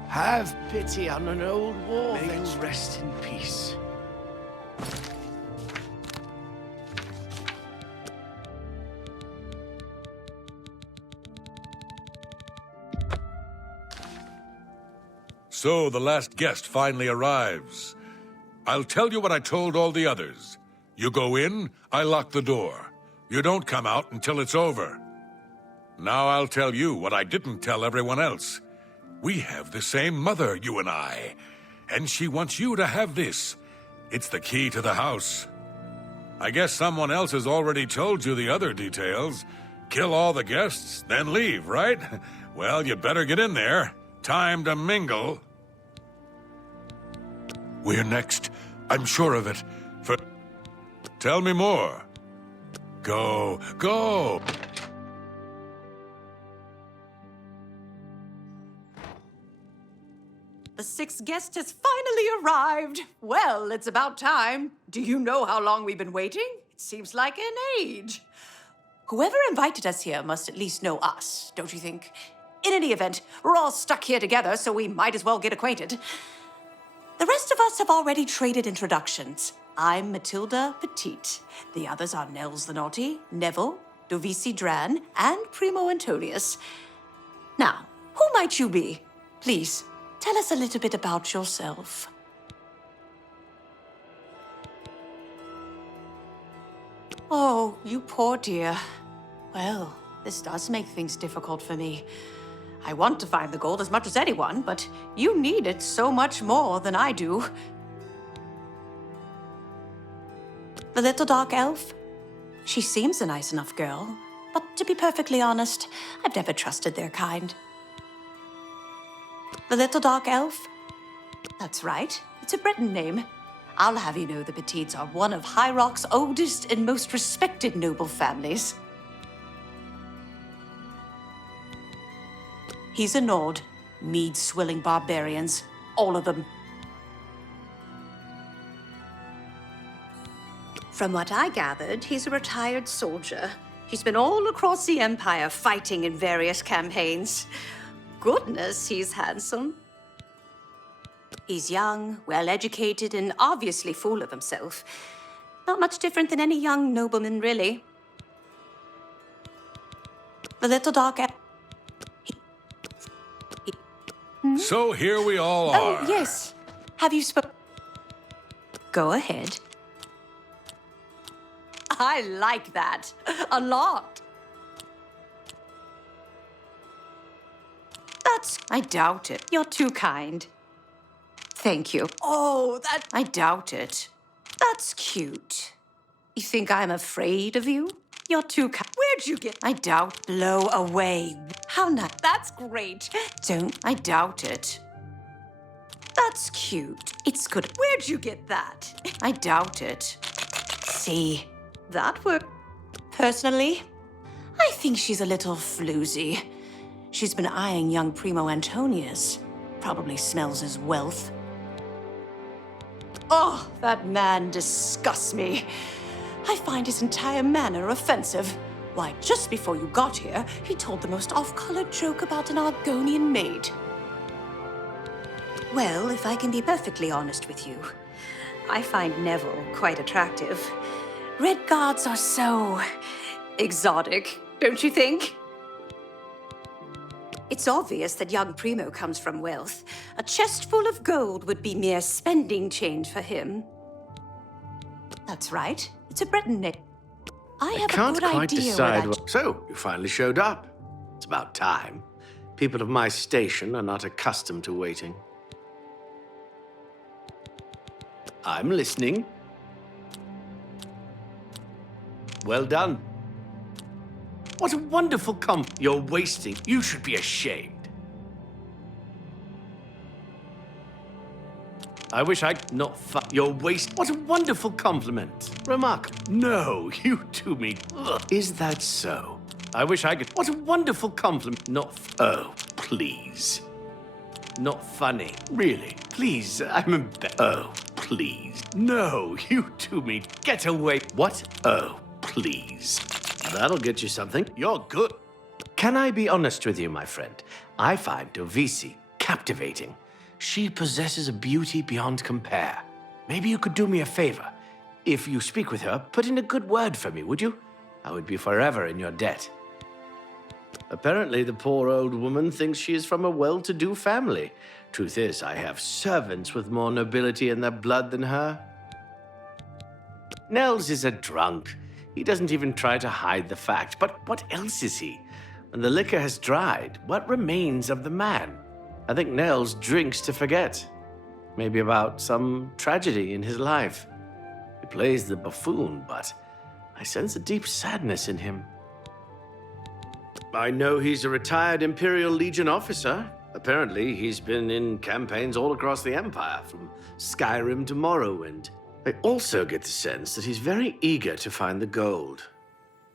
Have pity on an old war May you rest in peace. So the last guest finally arrives. I'll tell you what I told all the others. You go in, I lock the door. You don't come out until it's over. Now I'll tell you what I didn't tell everyone else. We have the same mother, you and I. And she wants you to have this. It's the key to the house. I guess someone else has already told you the other details. Kill all the guests, then leave, right? Well, you better get in there. Time to mingle. We're next. I'm sure of it. Tell me more. Go, go! The sixth guest has finally arrived. Well, it's about time. Do you know how long we've been waiting? It seems like an age. Whoever invited us here must at least know us, don't you think? In any event, we're all stuck here together, so we might as well get acquainted. The rest of us have already traded introductions. I'm Matilda Petite. The others are Nels the Naughty, Neville, Dovisi Dran, and Primo Antonius. Now, who might you be? Please, tell us a little bit about yourself. Oh, you poor dear. Well, this does make things difficult for me. I want to find the gold as much as anyone, but you need it so much more than I do. The little dark elf? She seems a nice enough girl, but to be perfectly honest, I've never trusted their kind. The little dark elf? That's right, it's a Breton name. I'll have you know the Petites are one of High Rock's oldest and most respected noble families. He's a Nord. Mead-swilling barbarians. All of them. From what I gathered, he's a retired soldier. He's been all across the Empire fighting in various campaigns. Goodness, he's handsome. He's young, well-educated, and obviously full of himself. Not much different than any young nobleman, really. The little dark... So here we all are. Oh, yes. Have you Go ahead. I like that. A lot. I doubt it. You're too kind. Thank you. Oh, I doubt it. That's cute. You think I'm afraid of you? You're too kind. Where'd you get... I doubt. Blow away. How nice. That's great. I doubt it. That's cute. It's good. Where'd you get that? I doubt it. See, that worked. Personally, I think she's a little floozy. She's been eyeing young Primo Antonius. Probably smells his wealth. Oh, that man disgusts me. I find his entire manner offensive. Why, just before you got here, he told the most off-colored joke about an Argonian maid. Well, if I can be perfectly honest with you, I find Neville quite attractive. Red guards are so... exotic, don't you think? It's obvious that young Primo comes from wealth. A chest full of gold would be mere spending change for him. That's right. It's a Breton name. I have can't a good quite idea decide where that... So, you finally showed up. It's about time. People of my station are not accustomed to waiting. I'm listening. Well done. What a wonderful You're wasting. You should be ashamed. I wish I'd not You're What a wonderful compliment. Remarkable. No, you do me. Ugh. Is that so? I wish I could. What a wonderful compliment. Oh, please. Not funny. Really. Please, I'm embarrassed. Oh, please. No, you do me. Get away. What? Oh, please. That'll get you something. You're good. Can I be honest with you, my friend? I find Dovisi captivating. She possesses a beauty beyond compare. Maybe you could do me a favor. If you speak with her, put in a good word for me, would you? I would be forever in your debt. Apparently, the poor old woman thinks she is from a well-to-do family. Truth is, I have servants with more nobility in their blood than her. Nels is a drunk. He doesn't even try to hide the fact. But what else is he? When the liquor has dried, what remains of the man? I think Nels drinks to forget. Maybe about some tragedy in his life. He plays the buffoon, but I sense a deep sadness in him. I know he's a retired Imperial Legion officer. Apparently, he's been in campaigns all across the Empire, from Skyrim to Morrowind. I also get the sense that he's very eager to find the gold.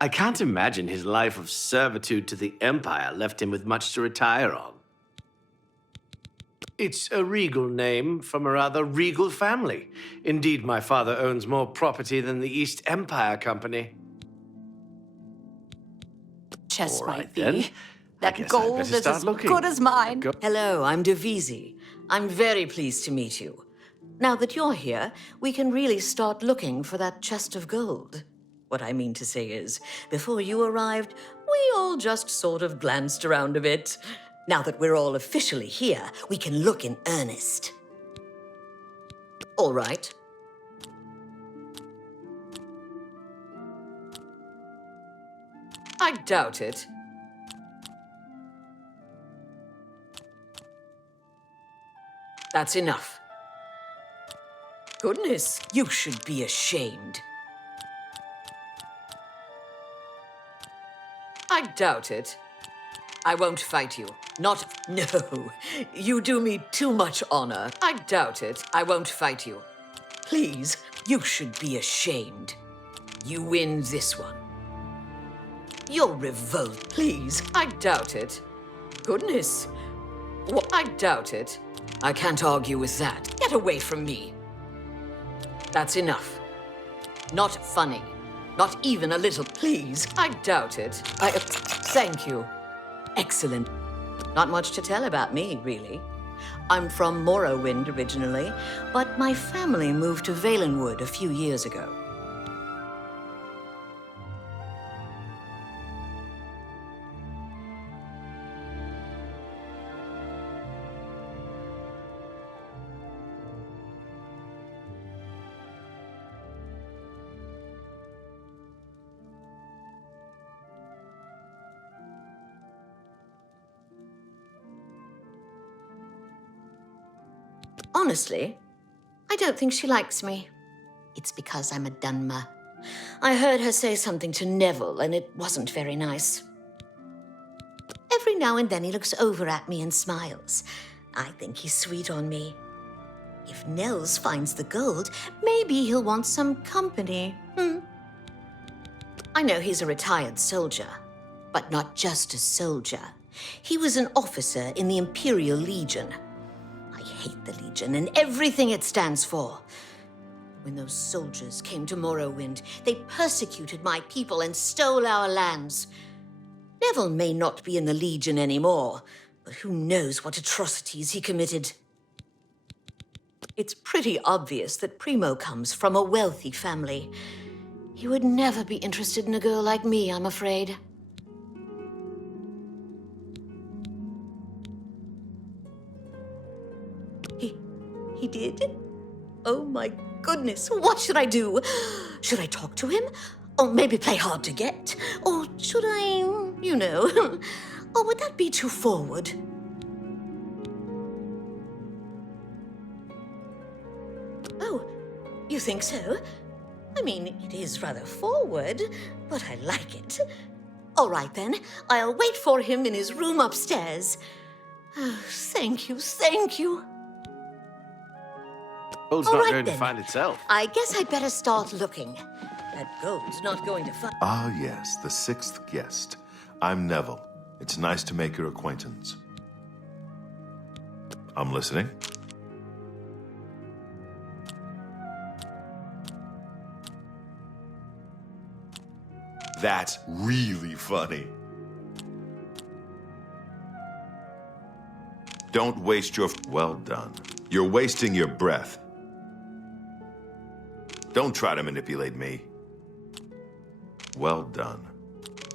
I can't imagine his life of servitude to the Empire left him with much to retire on. It's a regal name from a rather regal family. Indeed, my father owns more property than the East Empire Company. Chess All might right, be. then. That I'd gold better is start as looking. good as mine. Hello, I'm Devisi. I'm very pleased to meet you. Now that you're here, we can really start looking for that chest of gold. What I mean to say is, before you arrived, we all just sort of glanced around a bit. Now that we're all officially here, we can look in earnest. All right. I doubt it. That's enough. Goodness, you should be ashamed. I doubt it. I won't fight you. Not... No. You do me too much honor. I doubt it. I won't fight you. Please, you should be ashamed. You win this one. Your revolt, please. I doubt it. Goodness. I doubt it. I can't argue with that. Get away from me. That's enough. Not funny. Not even a little. Please. I doubt it. Thank you. Excellent. Not much to tell about me, really. I'm from Morrowind originally, but my family moved to Valenwood a few years ago. Honestly, I don't think she likes me. It's because I'm a Dunmer. I heard her say something to Neville, and it wasn't very nice. Every now and then he looks over at me and smiles. I think he's sweet on me. If Nels finds the gold, maybe he'll want some company. I know he's a retired soldier, but not just a soldier. He was an officer in the Imperial Legion. I hate the Legion and everything it stands for. When those soldiers came to Morrowind, they persecuted my people and stole our lands. Neville may not be in the Legion anymore, but who knows what atrocities he committed. It's pretty obvious that Primo comes from a wealthy family. He would never be interested in a girl like me, I'm afraid. He did? Oh my goodness, what should I do? Should I talk to him? Or maybe play hard to get? Or should I, you know, or would that be too forward? Oh, you think so? I mean, it is rather forward, but I like it. All right then, I'll wait for him in his room upstairs. Oh, thank you, thank you. Gold's All not right, going then. to find itself. I guess I'd better start looking. That gold's not going to find... Ah, yes, the sixth guest. I'm Neville. It's nice to make your acquaintance. I'm listening. That's really funny. Don't waste your... Well done. You're wasting your breath. Don't try to manipulate me. Well done.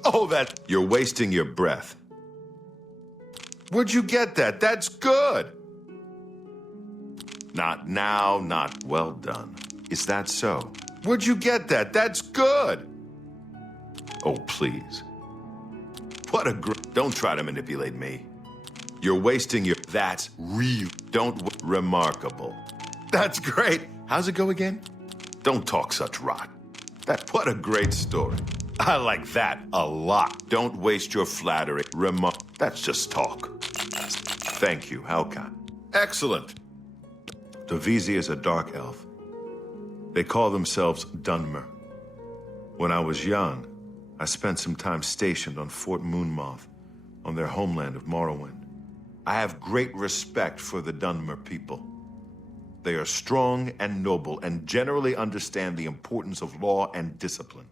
Oh, that... You're wasting your breath. Where'd you get that? That's good. Not now, not... Well done. Is that so? Where'd you get that? That's good. Oh, please. What a Don't try to manipulate me. You're wasting your... That's real. Remarkable. That's great. How's it go again? Don't talk such rot. What a great story. I like that a lot. Don't waste your flattery. That's just talk. Thank you, Halcon. Excellent. Davisi is a dark elf. They call themselves Dunmer. When I was young, I spent some time stationed on Fort Moonmoth, on their homeland of Morrowind. I have great respect for the Dunmer people. They are strong and noble and generally understand the importance of law and discipline.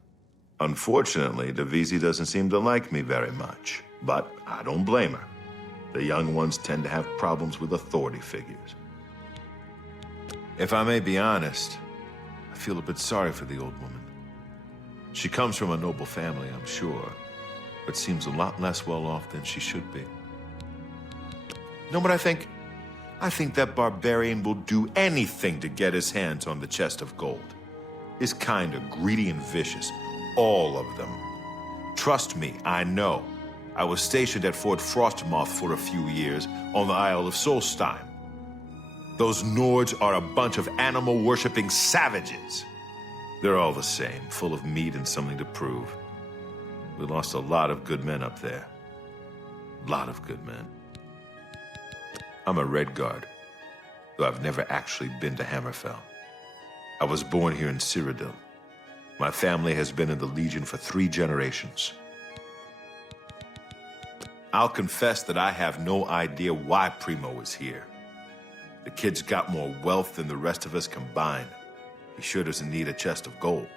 Unfortunately, Davisi doesn't seem to like me very much, but I don't blame her. The young ones tend to have problems with authority figures. If I may be honest, I feel a bit sorry for the old woman. She comes from a noble family, I'm sure, but seems a lot less well off than she should be. Know what I think? I think that barbarian will do anything to get his hands on the chest of gold. His kind are greedy and vicious, all of them. Trust me, I know. I was stationed at Fort Frostmoth for a few years on the Isle of Solstein. Those Nords are a bunch of animal-worshipping savages. They're all the same, full of meat and something to prove. We lost a lot of good men up there. A lot of good men. I'm a Red Guard, though I've never actually been to Hammerfell. I was born here in Cyrodiil. My family has been in the Legion for 3 generations. I'll confess that I have no idea why Primo is here. The kid's got more wealth than the rest of us combined. He sure doesn't need a chest of gold.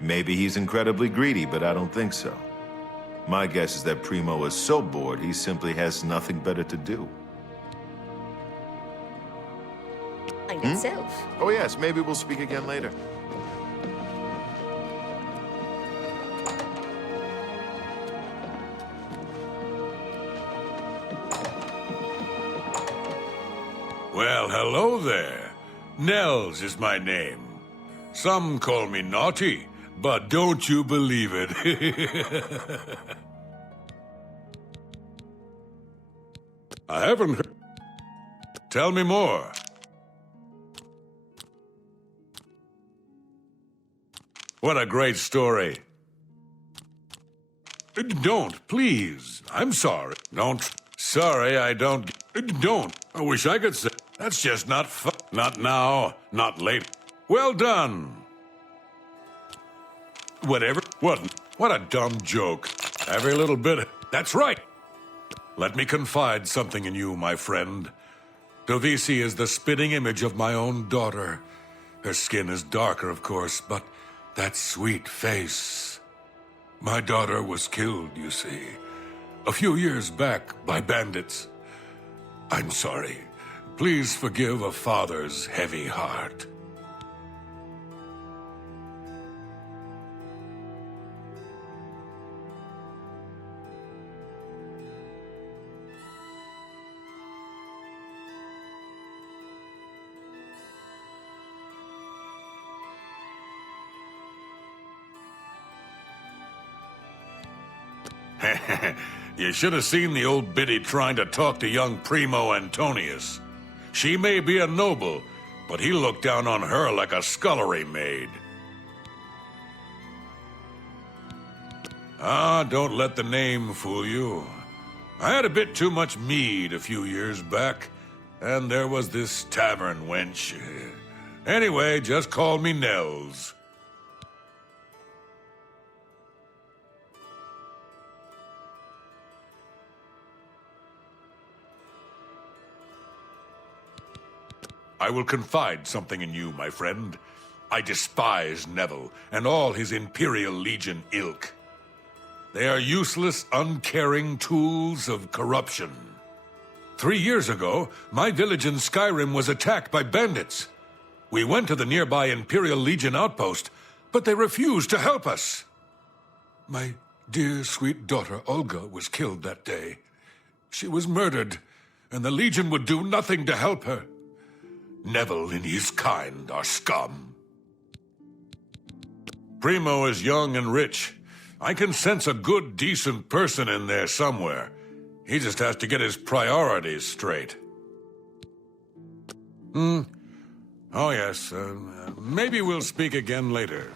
Maybe he's incredibly greedy, but I don't think so. My guess is that Primo is so bored he simply has nothing better to do. And itself. Oh yes, maybe we'll speak again later. Well, hello there. Nels is my name. Some call me naughty, but don't you believe it. I haven't heard. Tell me more. What a great story. Don't, please. I'm sorry. Don't. Sorry, I don't. Don't. I wish I could say. That's just not fun. Not now, not late. Well done. Whatever. What a dumb joke. Every little bit. That's right. Let me confide something in you, my friend. Dovisi is the spitting image of my own daughter. Her skin is darker, of course, but that sweet face. My daughter was killed, you see, a few years back by bandits. I'm sorry. Please forgive a father's heavy heart. You should have seen the old biddy trying to talk to young Primo Antonius. She may be a noble, but he looked down on her like a scullery maid. Ah, don't let the name fool you. I had a bit too much mead a few years back, and there was this tavern wench. Anyway, just call me Nels. I will confide something in you, my friend. I despise Neville and all his Imperial Legion ilk. They are useless, uncaring tools of corruption. 3 years ago, my village in Skyrim was attacked by bandits. We went to the nearby Imperial Legion outpost, but they refused to help us. My dear, sweet daughter, Olga, was killed that day. She was murdered, and the Legion would do nothing to help her. Neville and his kind are scum. Primo is young and rich. I can sense a good, decent person in there somewhere. He just has to get his priorities straight. Oh, yes. Maybe we'll speak again later.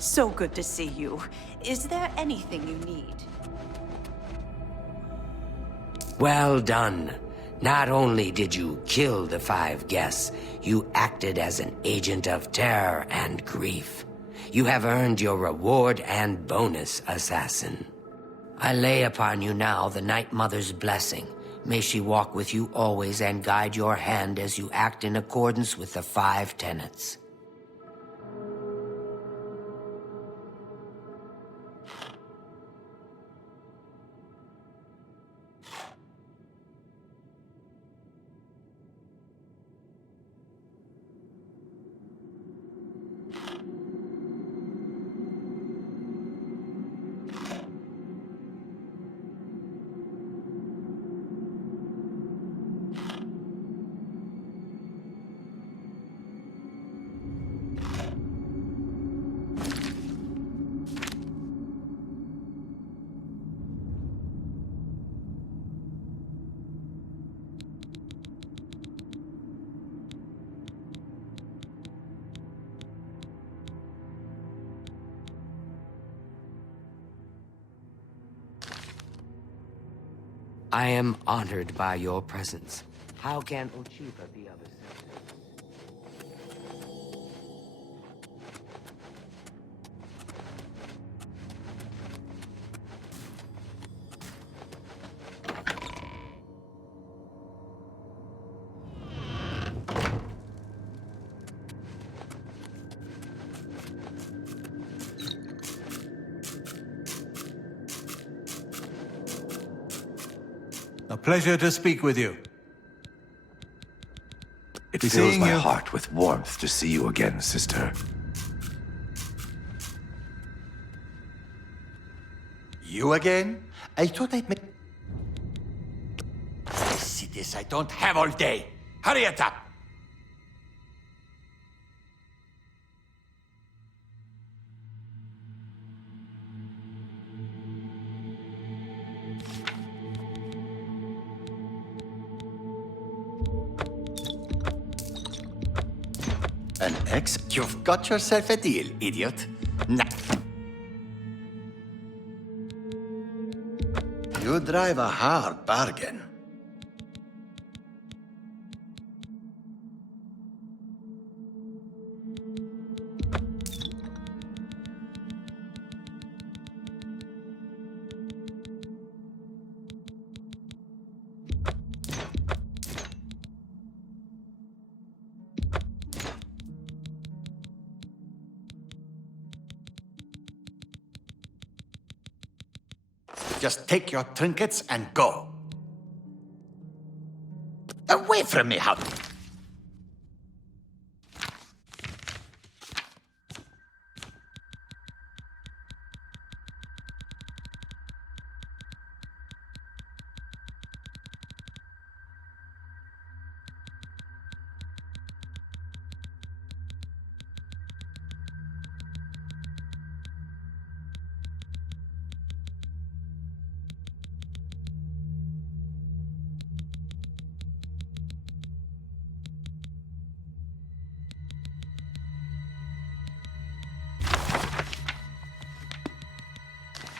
So good to see you. Is there anything you need? Well done. Not only did you kill the 5 guests, you acted as an agent of terror and grief. You have earned your reward and bonus, assassin. I lay upon you now the Night Mother's blessing. May she walk with you always and guide your hand as you act in accordance with the 5 tenets. I am honored by your presence. How can Ochiba be of assistance? A pleasure to speak with you. It Be fills seeing my you. heart with warmth to see you again, sister. You again? I thought I'd make... I see this. I don't have all day. Hurry it up! An ex? You've got yourself a deal, idiot. Nah. You drive a hard bargain. Just take your trinkets and go. Away from me, how...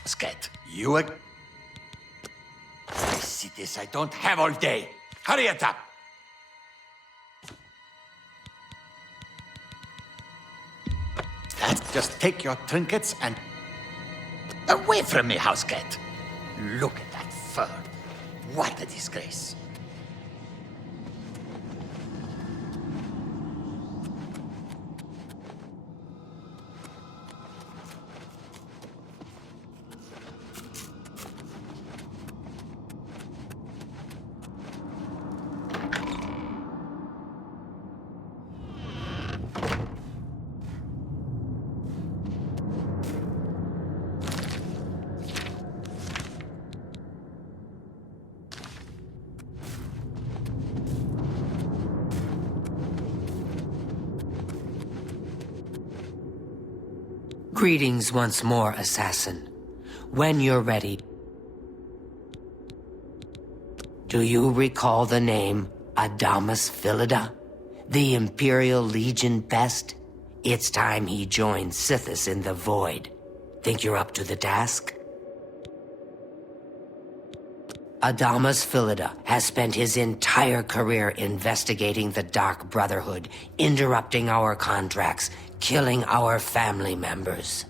Scat, you I see this. I don't have all day. Hurry it up! Just take your trinkets and... Away from me, house cat! Look at that fur. What a disgrace. Greetings once more, assassin. When you're ready... Do you recall the name Adamus Philida? The Imperial Legion best? It's time he joined Sithis in the Void. Think you're up to the task? Adamus Philida has spent his entire career investigating the Dark Brotherhood, interrupting our contracts, killing our family members.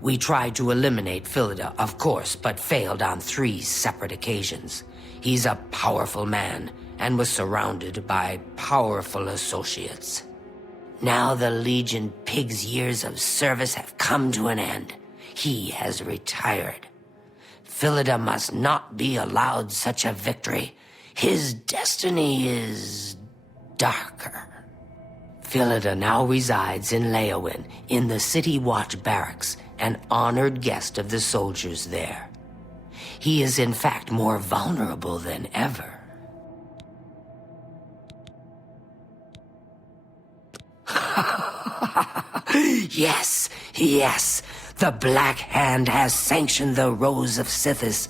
We tried to eliminate Philida, of course, but failed on 3 separate occasions. He's a powerful man and was surrounded by powerful associates. Now the Legion Pig's years of service have come to an end. He has retired. Philida must not be allowed such a victory. His destiny is darker. Philida now resides in Leowin, in the City Watch Barracks, an honored guest of the soldiers there. He is in fact more vulnerable than ever. Yes, yes, the Black Hand has sanctioned the Rose of Sithis.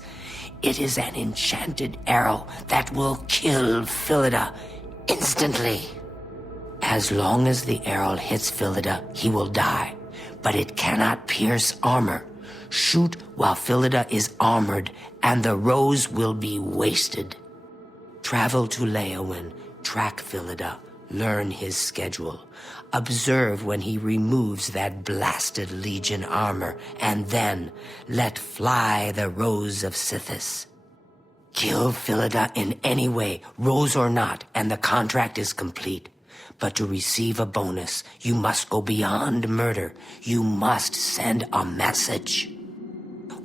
It is an enchanted arrow that will kill Philida instantly. As long as the arrow hits Philida, he will die, but it cannot pierce armor. Shoot while Philida is armored, and the rose will be wasted. Travel to Leowin, track Philida, learn his schedule. Observe when he removes that blasted Legion armor, and then let fly the Rose of Sithis. Kill Philida in any way, rose or not, and the contract is complete. But to receive a bonus, you must go beyond murder. You must send a message.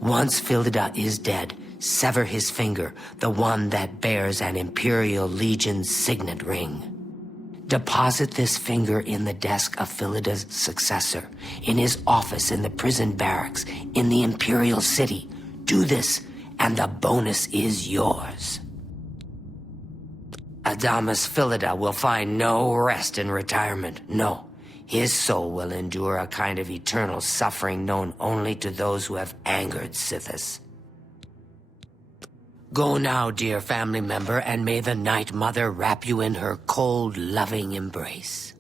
Once Philida is dead, sever his finger, the one that bears an Imperial Legion signet ring. Deposit this finger in the desk of Philida's successor, in his office in the prison barracks, in the Imperial City. Do this, and the bonus is yours. Adamus Philida will find no rest in retirement. No, his soul will endure a kind of eternal suffering known only to those who have angered Sithis. Go now, dear family member, and may the Night Mother wrap you in her cold, loving embrace.